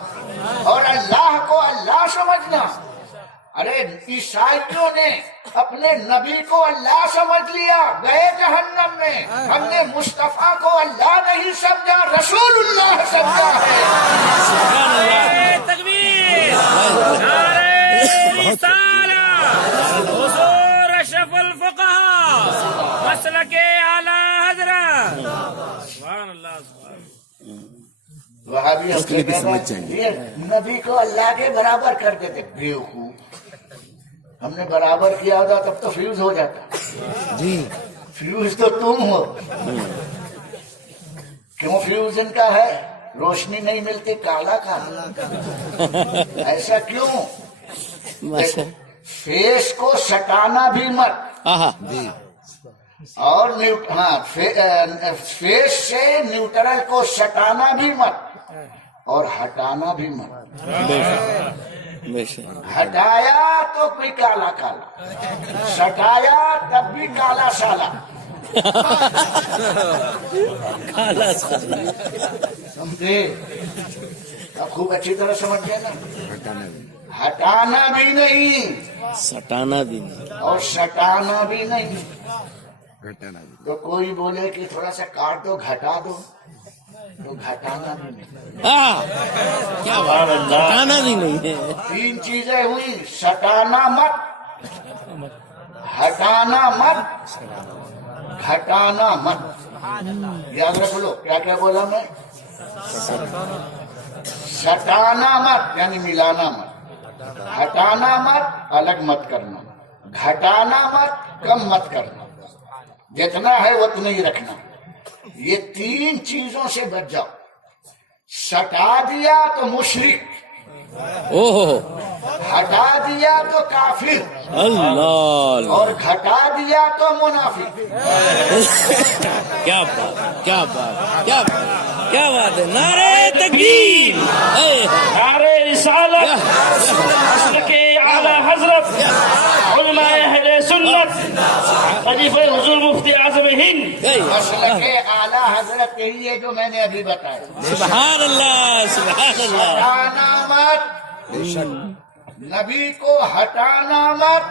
اور اللہ کو اللہ سمجھنا. ارے عیسائیوں نے اپنے نبی کو اللہ سمجھ لیا، گئے جہنم میں۔ ہم نے مصطفیٰ کو اللہ نہیں سمجھا، رسول اللہ سمجھا ہے۔ نعرہ تکبیر، نعرہ رسالہ، حضور اشرف الفقہا، مسلک اعلی حضرت۔ سبحان اللہ، وہابی ہم سے کہتے ہیں یہ نبی کو اللہ کے برابر کر دیتے، بیوقوف۔ ہم نے برابر کیا ہوتا تب تو فیوز ہو جاتا۔ جی فیوز تو تم ہو۔ کیوں فیوز ان کا ہے؟ روشنی نہیں ملتی، کالا کالا۔ ایسا کیوں؟ ماشاء فیس کو سٹانا بھی مت، آہا جی اور فیس سے نیوٹرل کو سٹانا بھی مت اور ہٹانا بھی مت۔ بے شک ہٹایا تو بھی کالا کالا، سٹایا تب بھی کالا سالا۔ کالا سالا سمجھے؟ اب خوب اچھی طرح سمجھ گئے نا۔ ہٹانا بھی ہٹانا بھی نہیں سٹانا بھی نہیں۔ اور سٹانا بھی نہیں۔ گھٹانا بھی تو کوئی بولے کہ تھوڑا سا کاٹ دو، گھٹا دو، تو گھٹانا بھی نہیں۔ کیا بات ہے، سٹانا بھی نہیں ہے۔ تین چیزیں ہوئی، سٹانا مت، ہٹانا مت، گھٹانا مت۔ یاد رکھ لو کیا کیا بولا میں؟ سٹانا مت یعنی ملانا مت، ہٹانا مت الگ مت کرنا، گھٹانا مت کم مت کرنا، جتنا ہے اتنا ہی رکھنا۔ یہ تین چیزوں سے بچ جاؤ۔ سٹا دیا تو مشرک، اوہ ہٹا دیا تو کافر، اللہ، اور گھٹا دیا تو منافق۔ کیا بات، کیا بات، کیا بات، کیا بات ہے۔ نعرہ تکبیر، نعرہ رسالت، مسلک اعلی حضرت، علماء اہل سنت، خلیفہ حضور مفتی اعظم ہند۔ مسلک اعلیٰ حضرت یہی ہے جو میں نے ابھی بتایا۔ سبحان اللہ، سبحان اللہ۔ ہٹانا مت، نبی کو ہٹانا مت،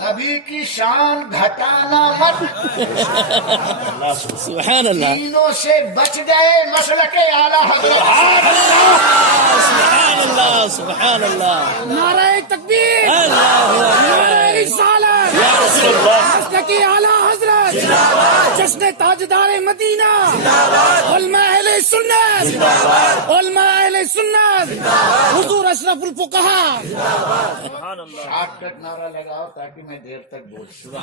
نبی کی شان گھٹانا مت۔ سبحان اللہ، تینوں سے بچ گئے مسلک اعلیٰ حضرت۔ سبحان اللہ، سبحان اللہ۔ نعرہ تکبیر، اللہ نعرہ رسالت، مسلک اعلی حضرت، جشن تاجدار مدینہ، علماء اہل سنت، علماء اہل سنت، حضور اشرف الفقہا۔ شارٹ کٹ نعرہ لگاؤ تاکہ میں دیر تک بول سکوں۔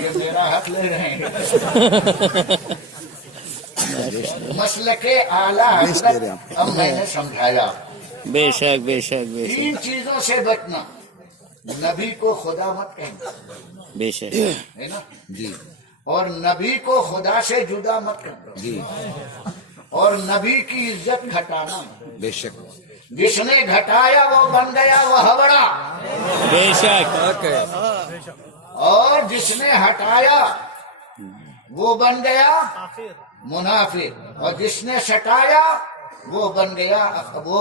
یہ میرا حق لے رہے ہیں۔ مسلک اعلیٰ حضرت اب میں نے سمجھایا۔ بے شک، بے شک، بے شک، تین چیزوں سے بچنا، نبی کو خدا مت کہنا، بے شک، ہے نا، جی اور نبی کو خدا سے جدا مت کرنا، جی اور نبی کی عزت گھٹانا مت۔ بے شک جس نے گھٹایا وہ بن گیا وہ ہبڑا، بے شک، اور جس نے ہٹایا وہ بن گیا منافق، اور جس نے سٹایا وہ بن گیا وہ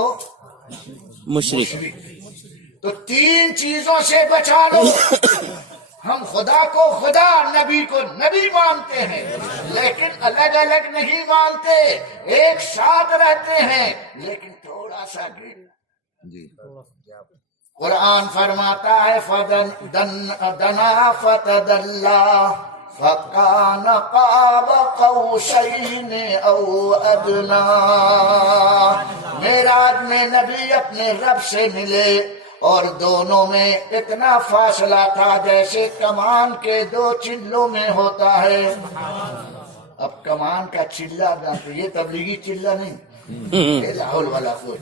مشرک۔ تو تین چیزوں سے بچا لو۔ ہم خدا کو خدا، نبی کو نبی مانتے ہیں، لیکن الگ الگ نہیں مانتے، ایک ساتھ رہتے ہیں لیکن تھوڑا سا گر۔ جی قرآن فرماتا ہے دنا فتدلا فکان قاب قوسین او ادنا۔ معراج میں نبی اپنے رب سے ملے اور دونوں میں اتنا فاصلہ تھا جیسے کمان کے دو چلوں میں ہوتا ہے۔ اب کمان کا چلہ جانتے، یہ تبلیغی چلہ نہیں، یہ لاہور والا کوئی۔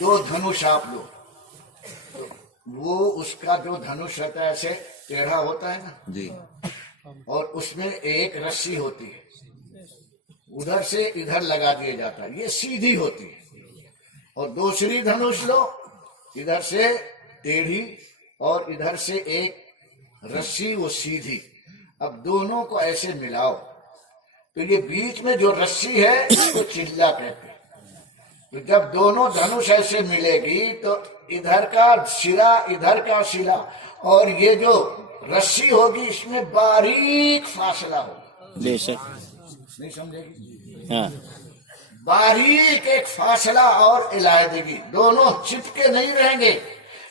دو دھنوش آپ لو، وہ اس کا جو دھنوش رہتا ہے ایسے ٹیڑھا ہوتا ہے نا، جی اور اس میں ایک رسی ہوتی ہے، ادھر سے ادھر لگا دیا جاتا ہے، یہ سیدھی ہوتی ہے، اور دوسری دھنوش لو، ادھر سے ٹیڑھی اور ادھر سے ایک رسی وہ سیدھی۔ اب دونوں کو ایسے ملاؤ تو یہ بیچ میں جو رسی ہے اس کو چلہ کہتے ہیں، तो जब दोनों धनुष ऐसे मिलेगी तो इधर का सिरा इधर का सिरा और ये जो रस्सी होगी इसमें बारीक फासला होगा, बेशक। नहीं समझेगी? हाँ, बारीक एक फासला और इलायदगी, दोनों चिपके नहीं रहेंगे,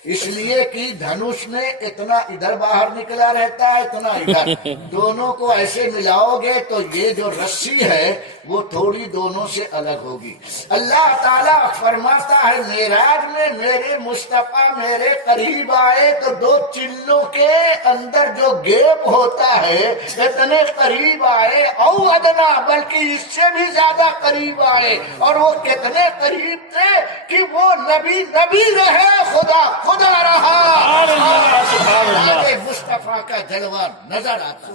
इसलिए कि धनुष में इतना इधर बाहर निकला रहता है, इतना इधर। दोनों को ऐसे मिलाओगे तो ये जो रस्सी है वो थोड़ी दोनों से अलग होगी। अल्लाह ताला फरमाता है मेराज में मेरे मुस्तफा मेरे करीब आए तो दो चिल्लों के अंदर जो गैप होता है इतने करीब आए, औ अदना बल्कि इससे भी ज्यादा करीब आए। और वो कितने करीब थे कि वो नबी नबी रहे, खुदा खुदा रहा। मुस्तफा का जलवा नजर आता,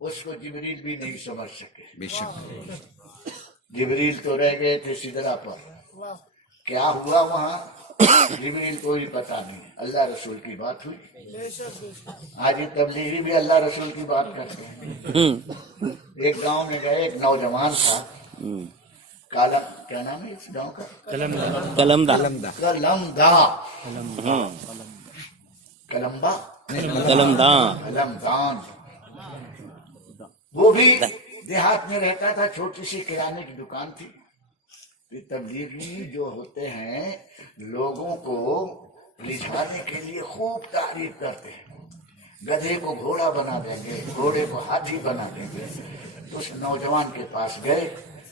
उसको जिब्रील भी नहीं समझ सके। बेशक। जिब्रील तो रह गए थे सिदरा पर, क्या हुआ वहाँ जिब्रील को ही पता नहीं। अल्लाह रसूल की बात हुई। आज ये तबलीगी भी अल्लाह रसूल की बात करते हैं। एक गांव में गए, एक नौजवान था, कालम, क्या नाम है इस गांव का? कलमदा। कलमदा, कलम्बा, कलमदान। वो भी देहात में रहता था, छोटी सी किराने की दुकान थी। तबलीगी जो होते हैं लोगों को रिझाने के लिए खूब तारीफ करते हैं। गधे को घोड़ा बना देंगे, घोड़े को हाथी बना देंगे। तो उस नौजवान के पास गए,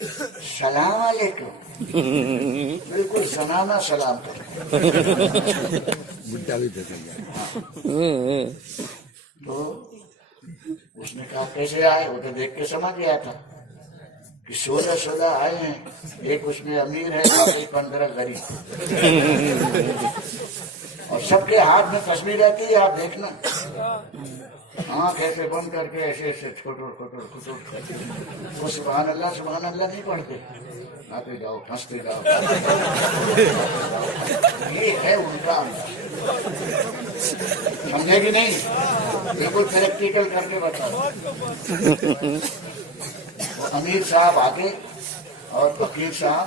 सलाम अलैकुम, बिल्कुल जनाना सलाम कर। बुढ़ा भी तो चल जाए। तो उसने कहा कैसे आए? वो तो देख के समझ गया था कि 16 आए हैं, एक उसमें अमीर है, बाकी 15 गरीब। और सबके हाथ में तस्वीर रहती है, आप देखना, आँख ऐसे बंद करके ऐसे ऐसे छोटो वो सुभान अल्लाह नहीं पढ़ते, आते जाओ हंसते जाओ। ये है उनका अंदर, समझे कि नहीं? बिल्कुल प्रैक्टिकल करके बताओ। अमीर साहब आगे और फकीर साहब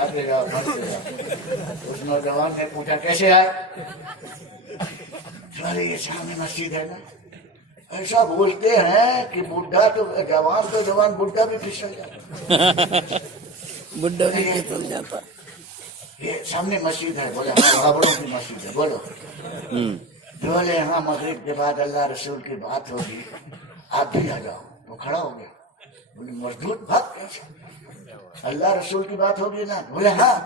आते जाओ हंसते जाओ। उस नौजवान ने पूछा कैसे आए? अरे ये सामने मस्जिद है ना। ऐसा बोलते हैं कि बुढ़ा तो जवान बुढ़ा भी फिसल जाता। बुढ़ा भी फिसल जाता। ये सामने मस्जिद है। बोले हाँ, बड़ों की मस्जिद है। बोलो। बोले हाँ, मगरिब के बाद अल्लाह रसूल की बात होगी, आप भी आ जाओ। वो खड़ा हो गया। बोले मजदूर भाग कैसे? अल्लाह रसूल की बात होगी ना। बोले हाँ,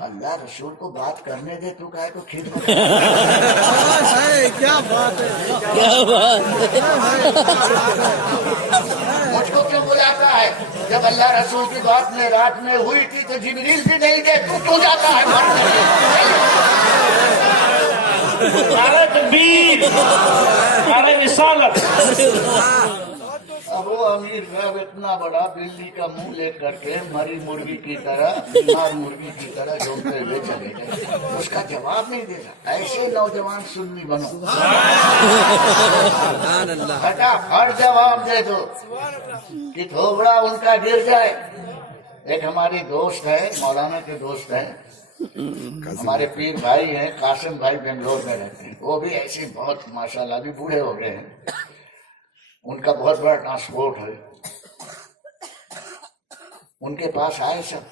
अल्लाह रसूल को बात करने दे, तू काहे को खीर में? क्या बात है, क्या बात मुझको क्यों बुलाता है? जब अल्लाह रसूल की बात में रात में हुई थी तो जिब्रील भी नहीं गए, तू क्यों जाता है? नारे तकबीर, नारे रिसालत। अब वो अमीर साहब इतना बड़ा बिल्ली का मुंह लेकर के मरी मुर्गी की तरह, बीमार मुर्गी की तरह झोंकते हुए चले गए। उसका जवाब नहीं देता। ऐसे नौजवान सुन्नी बनो, फटाफट जवाब दे दो कि थोबड़ा उनका गिर जाए। एक हमारे दोस्त है, मौलाना के दोस्त है, हमारे पीर भाई हैं, कासिम भाई, बेंगलोर में रहते हैं। वो भी ऐसे बहुत माशाल्लाह भी बूढ़े हो गए हैं, उनका बहुत बड़ा ट्रांसपोर्ट है। उनके पास आए सब,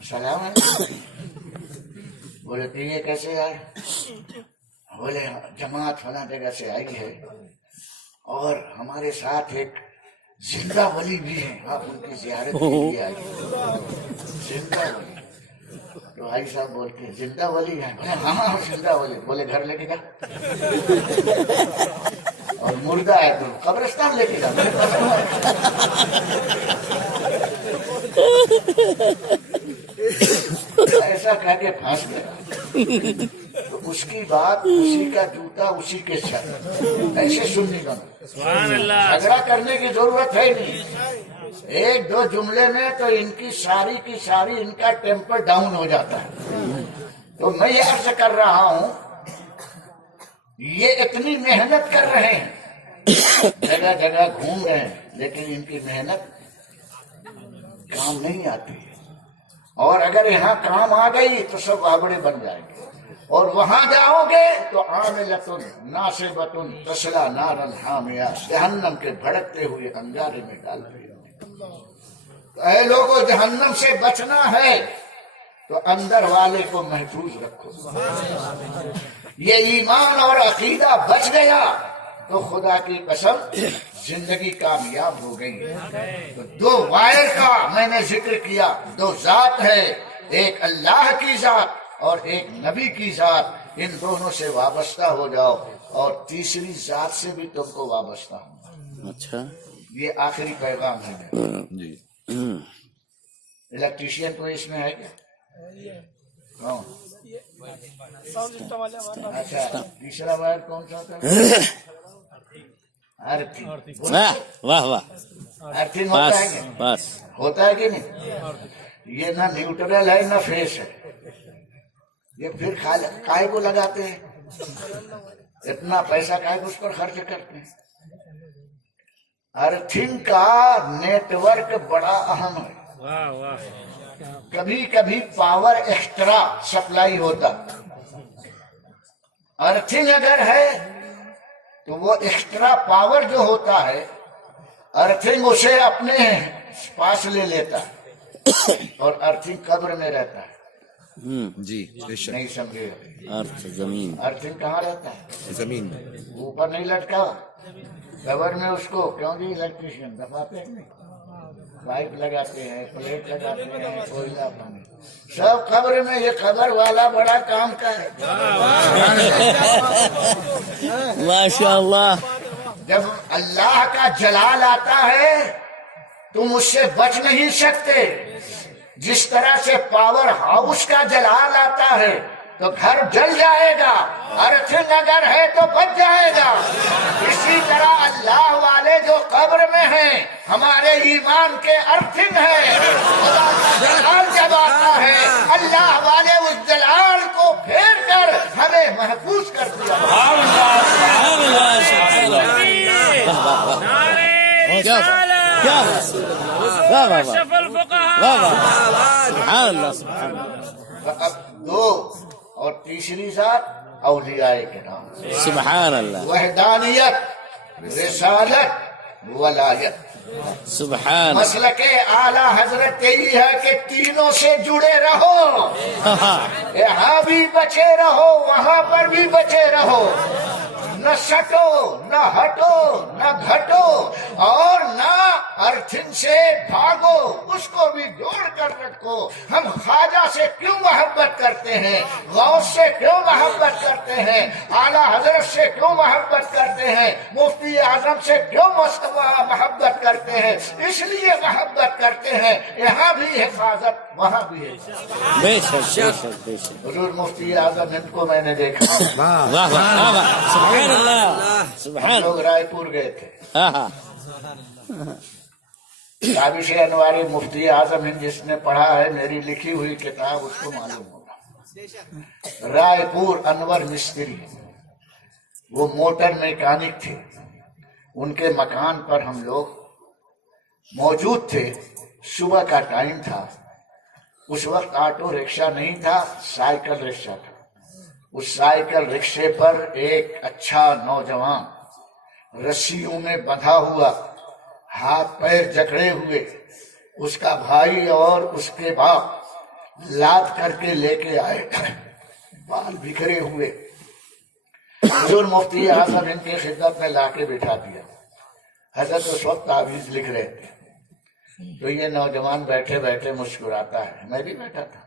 सलाम अलैकुम। बोले ये कैसे आए? बोले जमात फला जगह से आई है और हमारे साथ एक जिंदा वली भी है, आप उनकी जियारत के लिए आए। जिंदा वली? तो भाई साहब बोलते हैं जिंदा वली है? बोले हाँ जिंदा वली। बोले घर लेके जा, और मुर्दा है तो कब्रिस्तान लेके जा। ऐसा कह के फंस गया। तो उसकी बात, उसी का जूता उसी के छत, ऐसे सुनने का झगड़ा करने की जरूरत है नहीं। एक दो जुमले में तो इनकी सारी की सारी इनका टेम्पर डाउन हो जाता है। तो मैं ये अर्ज कर रहा हूं, ये इतनी मेहनत कर रहे हैं, जगह जगह घूम रहे हैं, लेकिन इनकी मेहनत काम नहीं आती है, और अगर यहाँ काम आ गई तो सब आबड़े बन जाएंगे, और वहां जाओगे तो आमिलतुन नासिबतुन तस्ला नारन हामिया, जहन्नम के भड़कते हुए अंगारे में डाल रही हो। तो ऐ लोगों, जहन्नम से बचना है तो अंदर वाले को महफूज रखो। ये ईमान और अकीदा बच गया तो खुदा की कसम जिंदगी कामयाब हो गई। तो दो वायर का मैंने जिक्र किया, दो जात है, एक अल्लाह की जात और एक नबी की जात। इन दोनों से वाबस्ता हो जाओ, और तीसरी जात से भी तुमको वाबस्ता हो। अच्छा। ये आखिरी पैगाम है मेरा। जी। इलेक्ट्रीशियन कोई इसमें है क्या? कौन? अच्छा, तीसरा वायर कौन सा होता है? अर्थिंग। वाह वाह वाह, अर्थिंग होता है बस क्या? बस। होता है कि नहीं? ये ना न्यूट्रल है ना फेस है, ये फिर काहे को लगाते हैं? इतना पैसा काहे को उस पर खर्च करते हैं? अर्थिंग का नेटवर्क बड़ा अहम है। कभी कभी पावर एक्स्ट्रा सप्लाई होता, अर्थिंग अगर है तो वो एक्स्ट्रा पावर जो होता है, अर्थिंग उसे अपने पास ले लेता है, और अर्थिंग कब्र में रहता है। जी बेशक। नहीं समझे? अर्थ जमीन। अर्थिंग कहाँ रहता है? जमीन में। ऊपर नहीं लटका, कब्र में उसको क्यों जी इलेक्ट्रीशियन दबाते हैं, पाइप लगाते हैं, प्लेट लगाते हैं, कोयला पानी सब कब्र में। ये कब्र वाला बड़ा काम का है। माशाअल्लाह। जब अल्लाह का जलाल आता है तुम उससे बच नहीं सकते। जिस तरह से पावर हाउस का जलाल आता है तो घर जल जाएगा, अर्थिंग अगर है तो बच जाएगा। इसी तरह अल्लाह वाले जो कब्र में हैं हमारे ईमान के अर्थिंग है। खुदा का जलाल जब आता है, अल्लाह वाले उस जलाल को फेर कर हमें महफूज कर दिया। क्या क्या वाह वाह वाह वाह, सुभान अल्लाह। अब दो और तीसरी जात औलियाए के नाम, सुभान अल्लाह, वहदानियत, रिसालत, वलायत। सुभान। मसलके आला हजरत यही है कि तीनों से जुड़े रहो, यहाँ भी बचे रहो, वहाँ पर भी बचे रहो, न सटो न हटो न घटो, और न अर्थिंग से भागो, उसको भी जोड़ कर रखो। हम ख्वाजा से क्यों मोहब्बत करते हैं, गौस से क्यों मोहब्बत करते हैं, आला हजरत से क्यों मोहब्बत करते हैं, मुफ्ती आजम से क्यों मोहब्बत करते हैं? इसलिए मोहब्बत करते हैं, यहाँ भी हिफाजत वहाँ भी है। बेशक बेशक बेशक। हुजूर मुफ्ती आजम इनको मैंने देखा। वाह वाह वाह, सुभान अल्लाह, सुभान। लोग रायपुर गए थे, हाँ हाँ। काबिश अनवारी मुफ्ती आजम हिंद जिसने पढ़ा है, मेरी लिखी हुई किताब, उसको मालूम होगा। रायपुर अनवर मिस्त्री, वो मोटर मैकेनिक थे। उनके मकान पर हम लोग मौजूद थे। सुबह का टाइम था। उस वक्त ऑटो रिक्शा नहीं था, साइकिल रिक्शा था। उस साइकिल रिक्शे पर एक अच्छा नौजवान रस्सियों में बंधा हुआ, हाथ पैर जकड़े हुए, उसका भाई और उसके बाप लाद करके लेके आए, बाल बिखरे हुए। हुजूर मुफ्ती आजम इनकी खिदमत में लाके बिठा दिया। हजरत उस वक्त तावीज लिख रहे थे, तो ये नौजवान बैठे बैठे मुस्कुराता है, मैं भी बैठा था।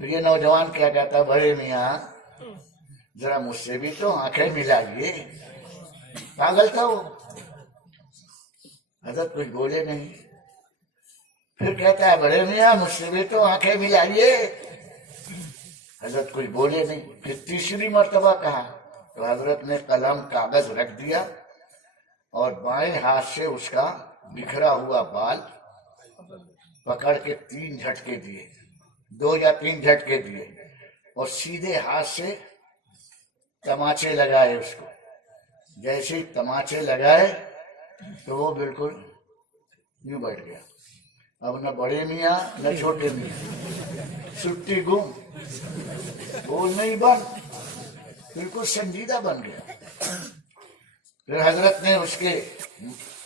तो ये नौजवान क्या कहता, बड़े मियाँ जरा मुझसे भी तो आंखें मिलाइए। पागल था वो। हजरत कुछ बोले नहीं। फिर कहता है, बड़े मियाँ मुझसे भी तो आंखें मिलाइए। हजरत कुछ बोले नहीं। फिर तीसरी मर्तबा कहा तो हजरत ने कलम कागज रख दिया और बाएं हाथ से उसका बिखरा हुआ बाल पकड़ के 3 झटके दिए, 2 या 3 झटके दिए, और सीधे हाथ से तमाचे लगाए उसको। जैसे ही तमाचे लगाए तो वो बिल्कुल यूं बैठ गया। अब न बड़े मियाँ न छोटे मियाँ, सुट्टी गुम, बोल नहीं बन, बिल्कुल संजीदा बन गया। फिर हजरत ने उसके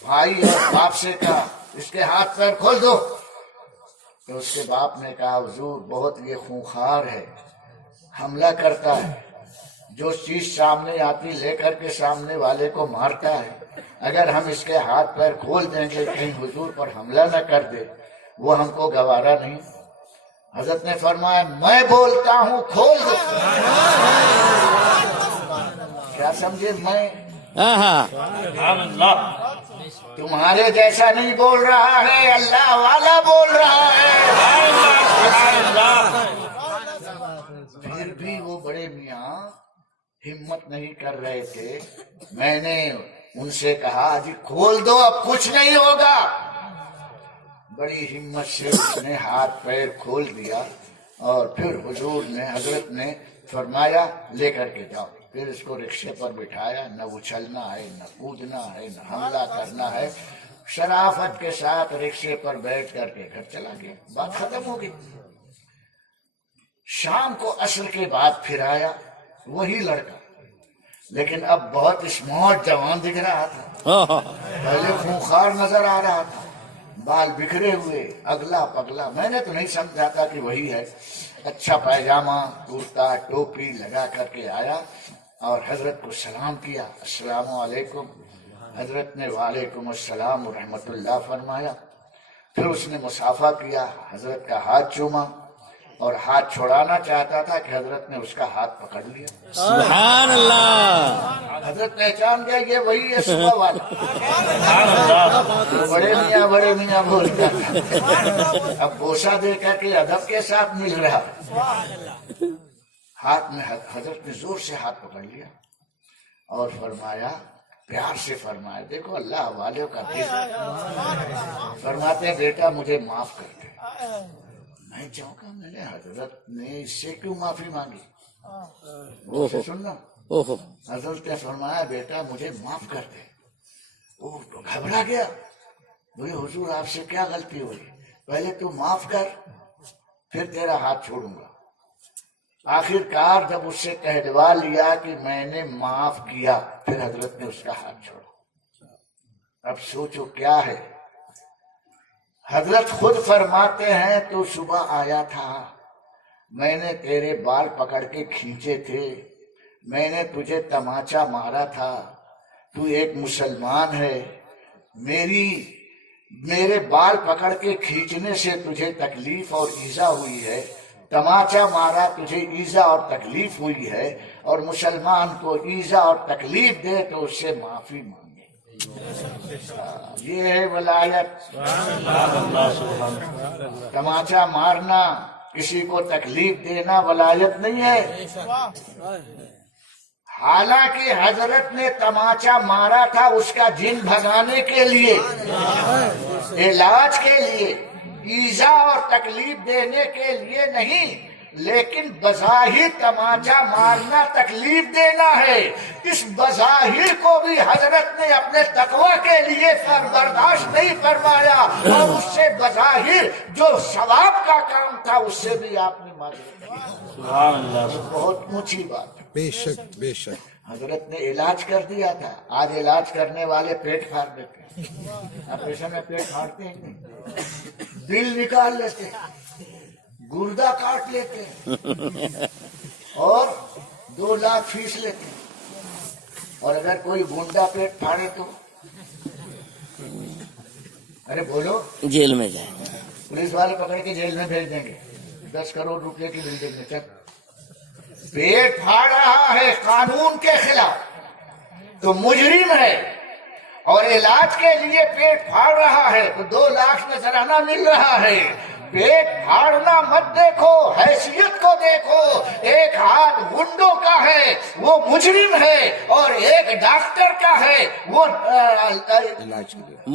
भाई और बाप से कहा इसके हाथ पैर खोल दो। तो उसके बाप ने कहा हुजूर बहुत ये खूंखार है, हमला करता है, जो चीज सामने आती लेकर के सामने वाले को मारता है। अगर हम इसके हाथ पैर खोल देंगे कहीं हुजूर पर हमला न कर दे, वो हमको गवारा नहीं। हजरत ने फरमाया मैं बोलता हूँ खोल दो। क्या समझे? मैं अल्लाह तुम्हारे जैसा नहीं बोल रहा है, अल्लाह वाला बोल रहा है। फिर भी वो बड़े मियाँ हिम्मत नहीं कर रहे थे। मैंने उनसे कहा जी खोल दो, अब कुछ नहीं होगा। बड़ी हिम्मत से उसने हाथ पैर खोल दिया और फिर हुजूर ने हजरत ने फरमाया लेकर के जाओ। फिर इसको रिक्शे पर बिठाया, न उछलना है, न कूदना है, न हमला करना है। शराफत के साथ रिक्शे पर बैठ करके घर चला गया। बात खत्म हो गई। शाम को असर के बाद फिर आया वही लड़का, लेकिन अब बहुत स्मार्ट जवान दिख रहा था। पहले खूंखार नजर आ रहा था, बाल बिखरे हुए, अगला पगला। मैंने तो नहीं समझा था कि वही है। अच्छा पायजामा, कुर्ता, टोपी लगा करके आया और हजरत को सलाम किया, अस्सलामु अलैकुम। हजरत ने वालेकुम अस्सलाम व रहमतुल्लाह फरमाया। फिर उसने मुसाफा किया, हजरत का हाथ चूमा और हाथ छोड़ाना चाहता था कि हजरत ने उसका हाथ पकड़ लिया। सुभान अल्लाह। हजरत पहचान गया ये वही है सुबह वाला। बड़े मियाँ बोलता था। अब बोसा दे करके अदब के साथ मिल रहा। हाथ में हजरत ने जोर से हाथ पकड़ लिया और फरमाया, प्यार से फरमाया, देखो अल्लाह वाले का दिल। फरमाते बेटा मुझे माफ कर दे। मैं चौंका, मैंने हजरत ने इससे क्यों माफी मांगी? सुनना, हजरत ने फरमाया बेटा मुझे माफ कर दे। वो तो घबरा गया, बोले हुजूर आपसे क्या गलती हुई? पहले तू माफ कर फिर तेरा हाथ छोड़ूंगा। आखिरकार जब उससे कहलवा लिया कि मैंने माफ किया, फिर हजरत ने उसका हाथ छोड़ा। अब सोचो क्या है। हजरत खुद फरमाते हैं तो सुबह आया था, मैंने तेरे बाल पकड़ के खींचे थे, मैंने तुझे तमाचा मारा था, तू एक मुसलमान है, मेरे बाल पकड़ के खींचने से तुझे तकलीफ और ईजा हुई है, तमाचा मारा तुझे ईजा और तकलीफ हुई है, और मुसलमान को ईजा और तकलीफ दे तो उससे माफी मांगे। ये है वलायत। तमाचा मारना, किसी को तकलीफ देना वलायत नहीं है। हालांकि हजरत ने तमाचा मारा था उसका जिन भगाने के लिए, इलाज के लिए, ईजा और तकलीफ देने के लिए नहीं, लेकिन बज़ाहिर तमाचा मारना तकलीफ देना है। इस बज़ाहिर को भी हजरत ने अपने तकवा के लिए बर्दाश्त नहीं फरमाया, और उससे बज़ाहिर जो सवाब का काम था उससे भी आपने मारा। बहुत ऊंची बात। बेशक बेशक। हजरत ने इलाज कर दिया था। आज इलाज करने वाले पेट फाड़ देते हैं। ऑपरेशन में पेट फाड़ते हैं नहीं, दिल निकाल लेते हैं, गुर्दा काट लेते हैं और 2 लाख फीस लेते हैं। और अगर कोई गुंडा पेट फाड़े तो अरे बोलो, जेल में जाएंगे। पुलिस वाले पकड़ के जेल में भेज देंगे। 10 करोड़ रुपए की बिल्डिंग में चल। पेट फाड़ रहा है कानून के खिलाफ तो मुजरिम है, और इलाज के लिए पेट फाड़ रहा है तो 2 लाख नजराना मिल रहा है। पेट फाड़ना मत देखो, हैसियत को देखो। एक हाथ गुंडों का है वो मुजरिम है, और एक डॉक्टर का है वो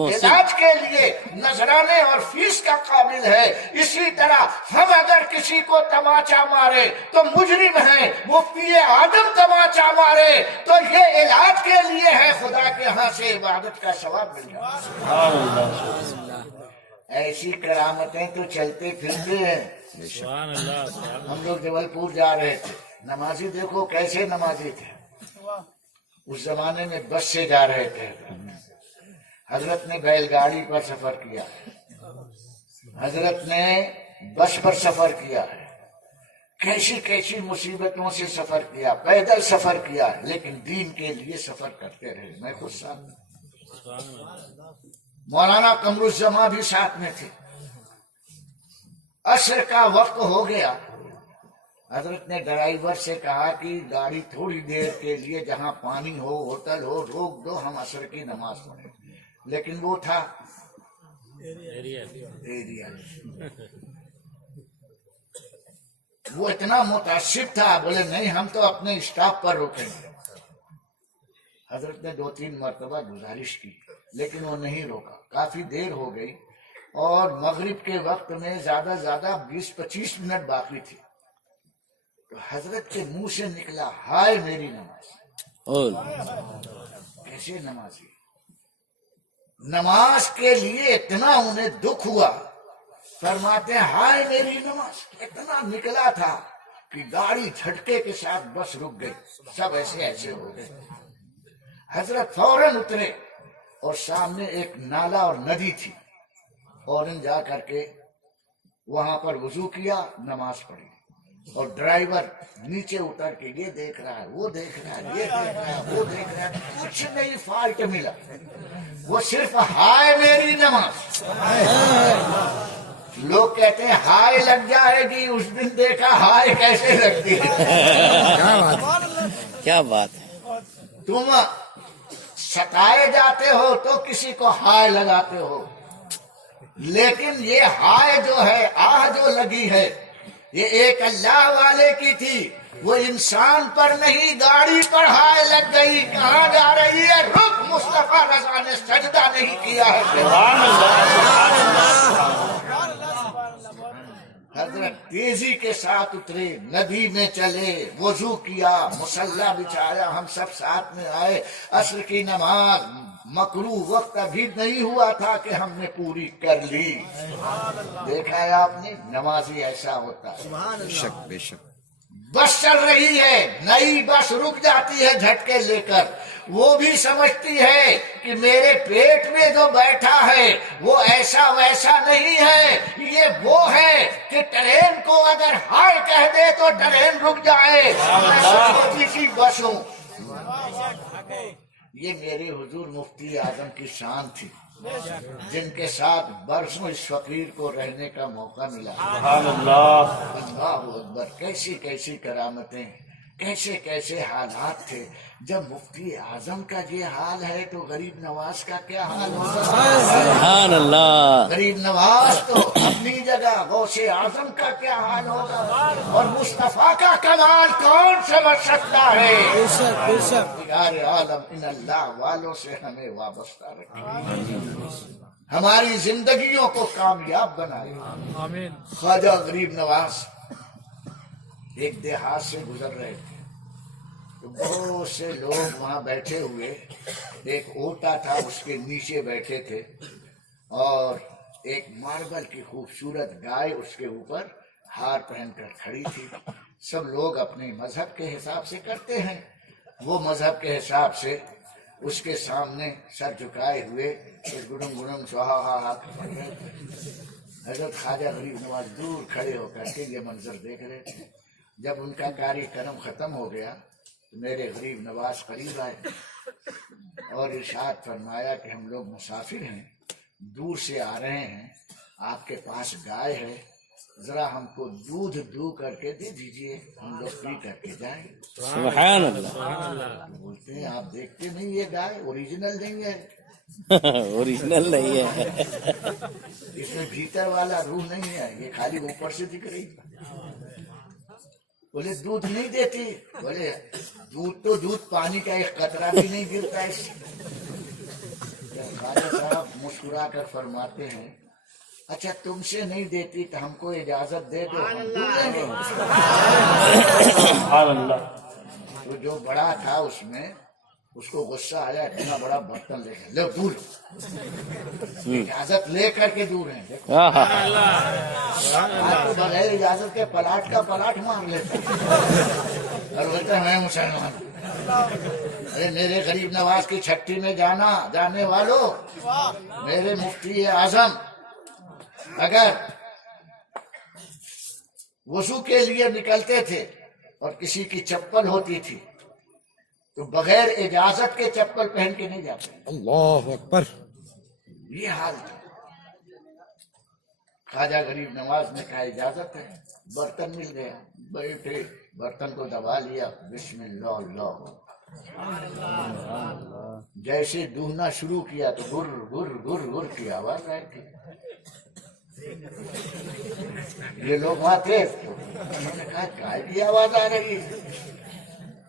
इलाज के लिए नजराने और फीस का काबिल है। इसी तरह हम अगर किसी को तमाचा मारे तो मुजरिम है, वो पिए आदम तमाचा मारे तो ये इलाज के लिए है, खुदा के यहाँ से इबादत का सवाब मिल जाए। ऐसी करामतें तो चलते फिरते हैं। हम लोग जबलपुर जा रहे थे, नमाजी देखो कैसे नमाजी थे। उस जमाने में बस से जा रहे थे, हजरत ने बैलगाड़ी पर सफर किया है, हजरत ने बस पर सफर किया है, कैसी कैसी मुसीबतों से सफर किया, पैदल सफर किया, लेकिन दीन के लिए सफर करते रहे। मैं खुद साथ, मौलाना कमरुज़्ज़मा भी साथ में थे। असर का वक्त हो गया, हजरत ने ड्राइवर से कहा कि गाड़ी थोड़ी देर के लिए जहां पानी हो, होटल हो, रोक दो, हम असर की नमाज पढ़े। लेकिन वो था एरिया, वो इतना मुतासिब था, बोले नहीं हम तो अपने स्टॉप पर रुकेंगे। हजरत ने 2-3 मरतबा गुजारिश की, लेकिन वो नहीं रोका। काफी देर हो गई और मगरिब के वक्त में ज्यादा ज्यादा 20-25 मिनट बाकी थी, तो हजरत के मुंह से निकला, हाय मेरी नमाज। कैसे नमाजी, नमाज के लिए इतना उन्हें दुख हुआ, फरमाते हैं हाय मेरी नमाज। इतना निकला था कि गाड़ी झटके के साथ बस रुक गई, सब ऐसे ऐसे हो गए। हजरत फौरन उतरे और सामने एक नाला और नदी थी, फौरन जा करके वहां पर वुजू किया, नमाज पढ़ी। और ड्राइवर नीचे उतर के ये देख रहा है, वो देख रहा है, ये देख रहा है, वो देख रहा है, कुछ नहीं फॉल्ट मिला, वो सिर्फ हाय मेरी नमाज। लोग कहते हैं हाय लग जाएगी, उस दिन देखा हाय कैसे लगती है। क्या बात है। तुम सताए जाते हो तो किसी को हाय लगाते हो, लेकिन ये हाय जो है, आह जो लगी है, ये एक अल्लाह वाले की थी। वो इंसान पर नहीं, गाड़ी पर हाय लग गई। कहाँ जा रही है? रुक, मुस्तफा रज़ा ने सजदा नहीं किया है। हजरत तेजी के साथ उतरे, नदी में चले, वजू किया, मुसल्ला बिछाया, हम सब साथ में आए। असर की नमाज मकरू वक्त अभी नहीं हुआ था कि हमने पूरी कर ली। देखा है आपने, नमाजी ऐसा होता है। बेशक बेशक। बस चल रही है, नई बस रुक जाती है झटके लेकर, वो भी समझती है कि मेरे पेट में जो बैठा है वो ऐसा वैसा नहीं है, ये वो है कि ट्रेन को अगर हाय कह दे तो ट्रेन रुक जाए। छोटी सी बस हूँ। ये मेरे हुजूर मुफ्ती आजम की शान थी, जिनके साथ बरसों इस फकीर को रहने का मौका मिला। अल्लाह अकबर, कैसी कैसी करामतें, कैसे कैसे हालात थे। जब मुफ्ती आजम का ये हाल है तो गरीब नवाज का क्या हाल होगा। सुभान अल्लाह। गरीब नवाज तो अपनी जगह, गौसे आजम का क्या हाल होगा। और मुस्तफा का कमाल कौन समझ सकता है। यार आलम इन अल्लाह वालों से हमें वाबस्ता रखे, हमारी जिंदगियों को कामयाब बनाए। ख्वाजा गरीब नवाज एक देहात से गुजर रहे थे, तो बहुत से लोग वहां बैठे हुए, एक ओटा था उसके नीचे बैठे थे, और एक मार्बल की खूबसूरत गाय उसके ऊपर हार पहनकर खड़ी थी। सब लोग अपने मजहब के हिसाब से करते हैं, वो मजहब के हिसाब से उसके सामने सर झुकाए हुए गुड़म गुड़म स्वाहा पढ़ रहे थे। हजरत ख्वाजा गरीब नवाज दूर खड़े होकर के ये मंजर देख रहे थे। जब उनका कार्यक्रम खत्म हो गया तो मेरे गरीब नवाज करीब आए और इरशाद फरमाया कि हम लोग मुसाफिर हैं, दूर से आ रहे हैं, आपके पास गाय है, जरा हमको दूध दू करके दे दीजिए, हम लोग पी करके जाएं। सुभान अल्लाह। बोलते हैं आप देखते नहीं ये गाय ओरिजिनल नहीं है, ओरिजिनल नहीं है, इसमें भीतर वाला रूह नहीं है, ये खाली ऊपर से दिख रही। बोले दूध नहीं देती, बोले दूध तो दूध, पानी का एक कतरा भी नहीं गिरता इससे। ख्वाजा साहब मुस्कुरा कर फरमाते हैं, अच्छा तुमसे नहीं देती तो हमको इजाजत दे दो, हम दूध लेंगे। तो जो बड़ा था उसमें, उसको गुस्सा आया, इतना बड़ा बर्तन लेके लो दूध। इजाजत ले करके दूर हैं। देखो आहा, आप तो बगैर इजाजत के पलाट का पलाट मार लेते हैं और बोलते हैं मैं मुसलमान हूं। अरे मेरे गरीब नवाज की छट्टी में जाने वालों, मेरे मुफ्ती आजम अगर वजू के लिए निकलते थे और किसी की चप्पल होती थी तो बगैर इजाजत के चप्पल पहन के नहीं जाते। अल्लाह अकबर। ये हाल था। ख्वाजा गरीब नवाज ने कहा इजाजत है, बर्तन मिल गया, बैठे बर्तन को दबा लिया, बिस्मिल्लाह अल्लाह, जैसे दूहना शुरू किया तो गुर गुर गुर गुर की आवाज आई थी। ये लोग वहां थे, उन्होंने कहा गाय की आवाज आ रही है,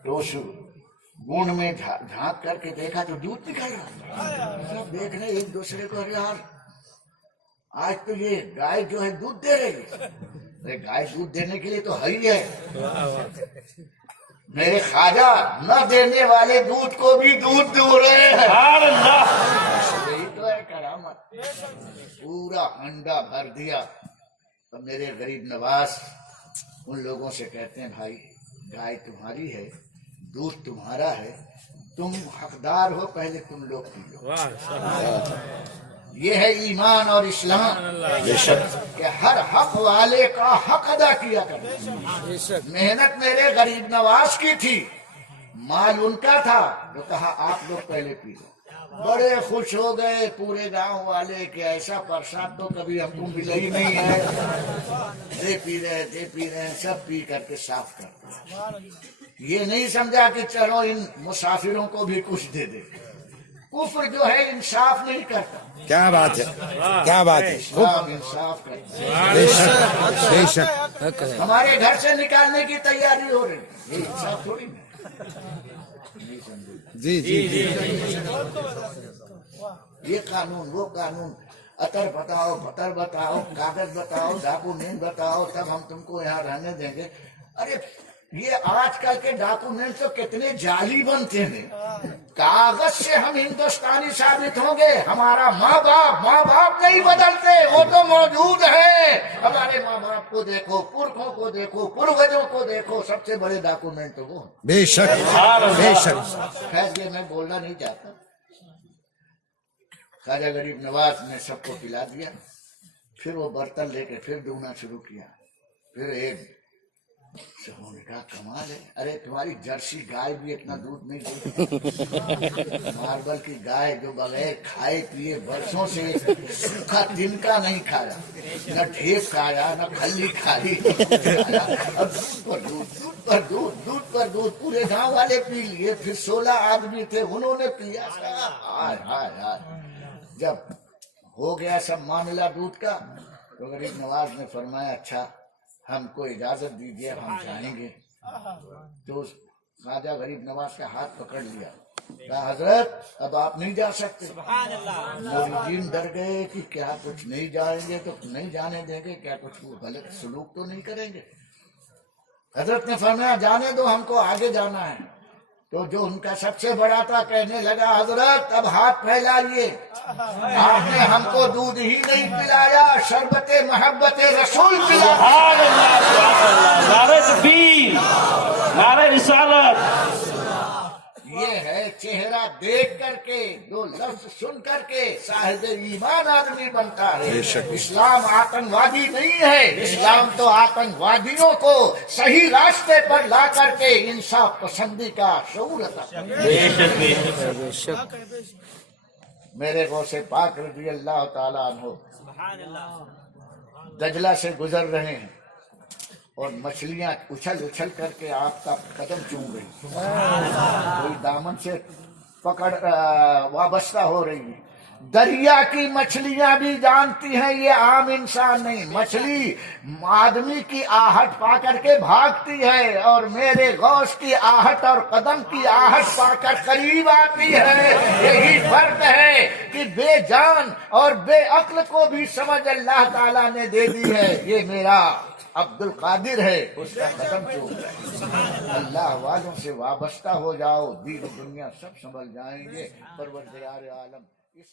तो उस गुण में झांक करके देखा तो दूध निकल रहा। सब देख रहे एक दूसरे को, अरे यार आज तो ये गाय जो है दूध दे रही है। अरे गाय दूध देने के लिए तो है ही है, मेरे ख्वाजा न देने वाले दूध को भी दूध दे रहे हैं। यही तो है करामत। पूरा अंडा भर दिया। तो मेरे गरीब नवाज उन लोगों से कहते हैं भाई गाय तुम्हारी है, दूध तुम्हारा है, तुम हकदार हो, पहले तुम लोग पी लो। ये है ईमान और इस्लाम कि हर हक वाले का हक अदा किया करना। मेहनत मेरे गरीब नवाज की थी, माल उनका था, तो कहा आप लोग पहले पी लो। बड़े खुश हो गए पूरे गांव वाले कि ऐसा प्रसाद तो कभी हमको मिला ही नहीं है। दे पी रहे हैं, सब पी करके साफ करते। ये नहीं समझा कि चलो इन मुसाफिरों को भी कुछ दे दे। कुफ्र जो है इंसाफ नहीं करता। क्या बात है, क्या बात है। इस्लाम इंसाफ करता है। बेशक बेशक। हक है। हमारे घर से निकालने की तैयारी हो रही है, ये इंसाफ थोड़ी नहीं समझे। जी जी जी। ये कानून वो कानून, अतर बताओ, पतर बताओ, कागज बताओ, डॉक्यूमेंट बताओ, तब हम तुमको यहाँ रहने देंगे। अरे ये आजकल के डॉक्यूमेंट तो कितने जाली बनते हैं। कागज से हम हिंदुस्तानी साबित होंगे, हमारा माँ बाप नहीं बदलते, वो तो मौजूद है। हमारे माँ बाप को देखो, पुरखों को देखो, पूर्वजों को देखो, सबसे बड़े डॉक्यूमेंट तो वो। बेशक बेशक। खैर ये मैं बोलना नहीं चाहता। ख्वाजा गरीब नवाज ने सबको पिला दिया, फिर वो बर्तन लेके फिर दूना शुरू किया। फिर एक उन्होंने कहा कमाल है, अरे तुम्हारी जर्सी गाय भी इतना दूध नहीं देती। मार्बल की गाय जो बगैर खाए पिए बरसों से सूखा तिनका नहीं खाया, न ढेप खाया, न खल्ली खाई, और दूध पर दूध पूरे गांव वाले पी लिए। फिर 16 आदमी थे, उन्होंने पिया। हाय हाय हाय। जब हो गया सब मामला दूध का, तो गरीब नवाज ने फरमाया अच्छा हमको इजाजत दीजिए, हम जाएंगे। तो ख्वाजा गरीब नवाज का हाथ पकड़ लिया, कहा हजरत अब आप नहीं जा सकते। मुरीदीन डर गए कि क्या कुछ नहीं जाएंगे तो नहीं जाने देंगे, क्या कुछ गलत सलूक तो नहीं करेंगे। हजरत ने फरमाया जाने दो, हमको आगे जाना है। तो जो उनका सबसे बड़ा था कहने लगा हजरत अब हाथ फैलाइए, आपने हमको दूध ही नहीं पिलाया, शरबते मोहब्बते रसूल पिलाया। नारे तकबीर, नारे रिसालत। ये है चेहरा देख करके, दो लफ्ज सुन करके साहिब ईमान आदमी बनता है। इस्लाम आतंकवादी नहीं है, इस्लाम तो आतंकवादियों को सही रास्ते पर ला करके इंसाफ पसंदी का शऊर अता। मेरे गौसे पाक रज़ी अल्लाह ताला अन्हु दजला से गुजर रहे हैं और मछलियां उछल उछल करके आपका कदम चूम रही, कोई दामन से पकड़ वाबस्ता हो रही है। दरिया की मछलियां भी जानती हैं ये आम इंसान नहीं, मछली आदमी की आहट पा करके भागती है और मेरे गौस की आहट और कदम की आहट पाकर करीब आती है। यही फर्क है कि बेजान और बेअक्ल को भी समझ अल्लाह ताला ने दे दी है। ये मेरा अब्दुल कादिर है, उसका कदम चूम रहे। अल्लाह वालों से वाबस्ता हो जाओ, दीन दुनिया सब संभल जाएंगे। परवरदिगार आलम इस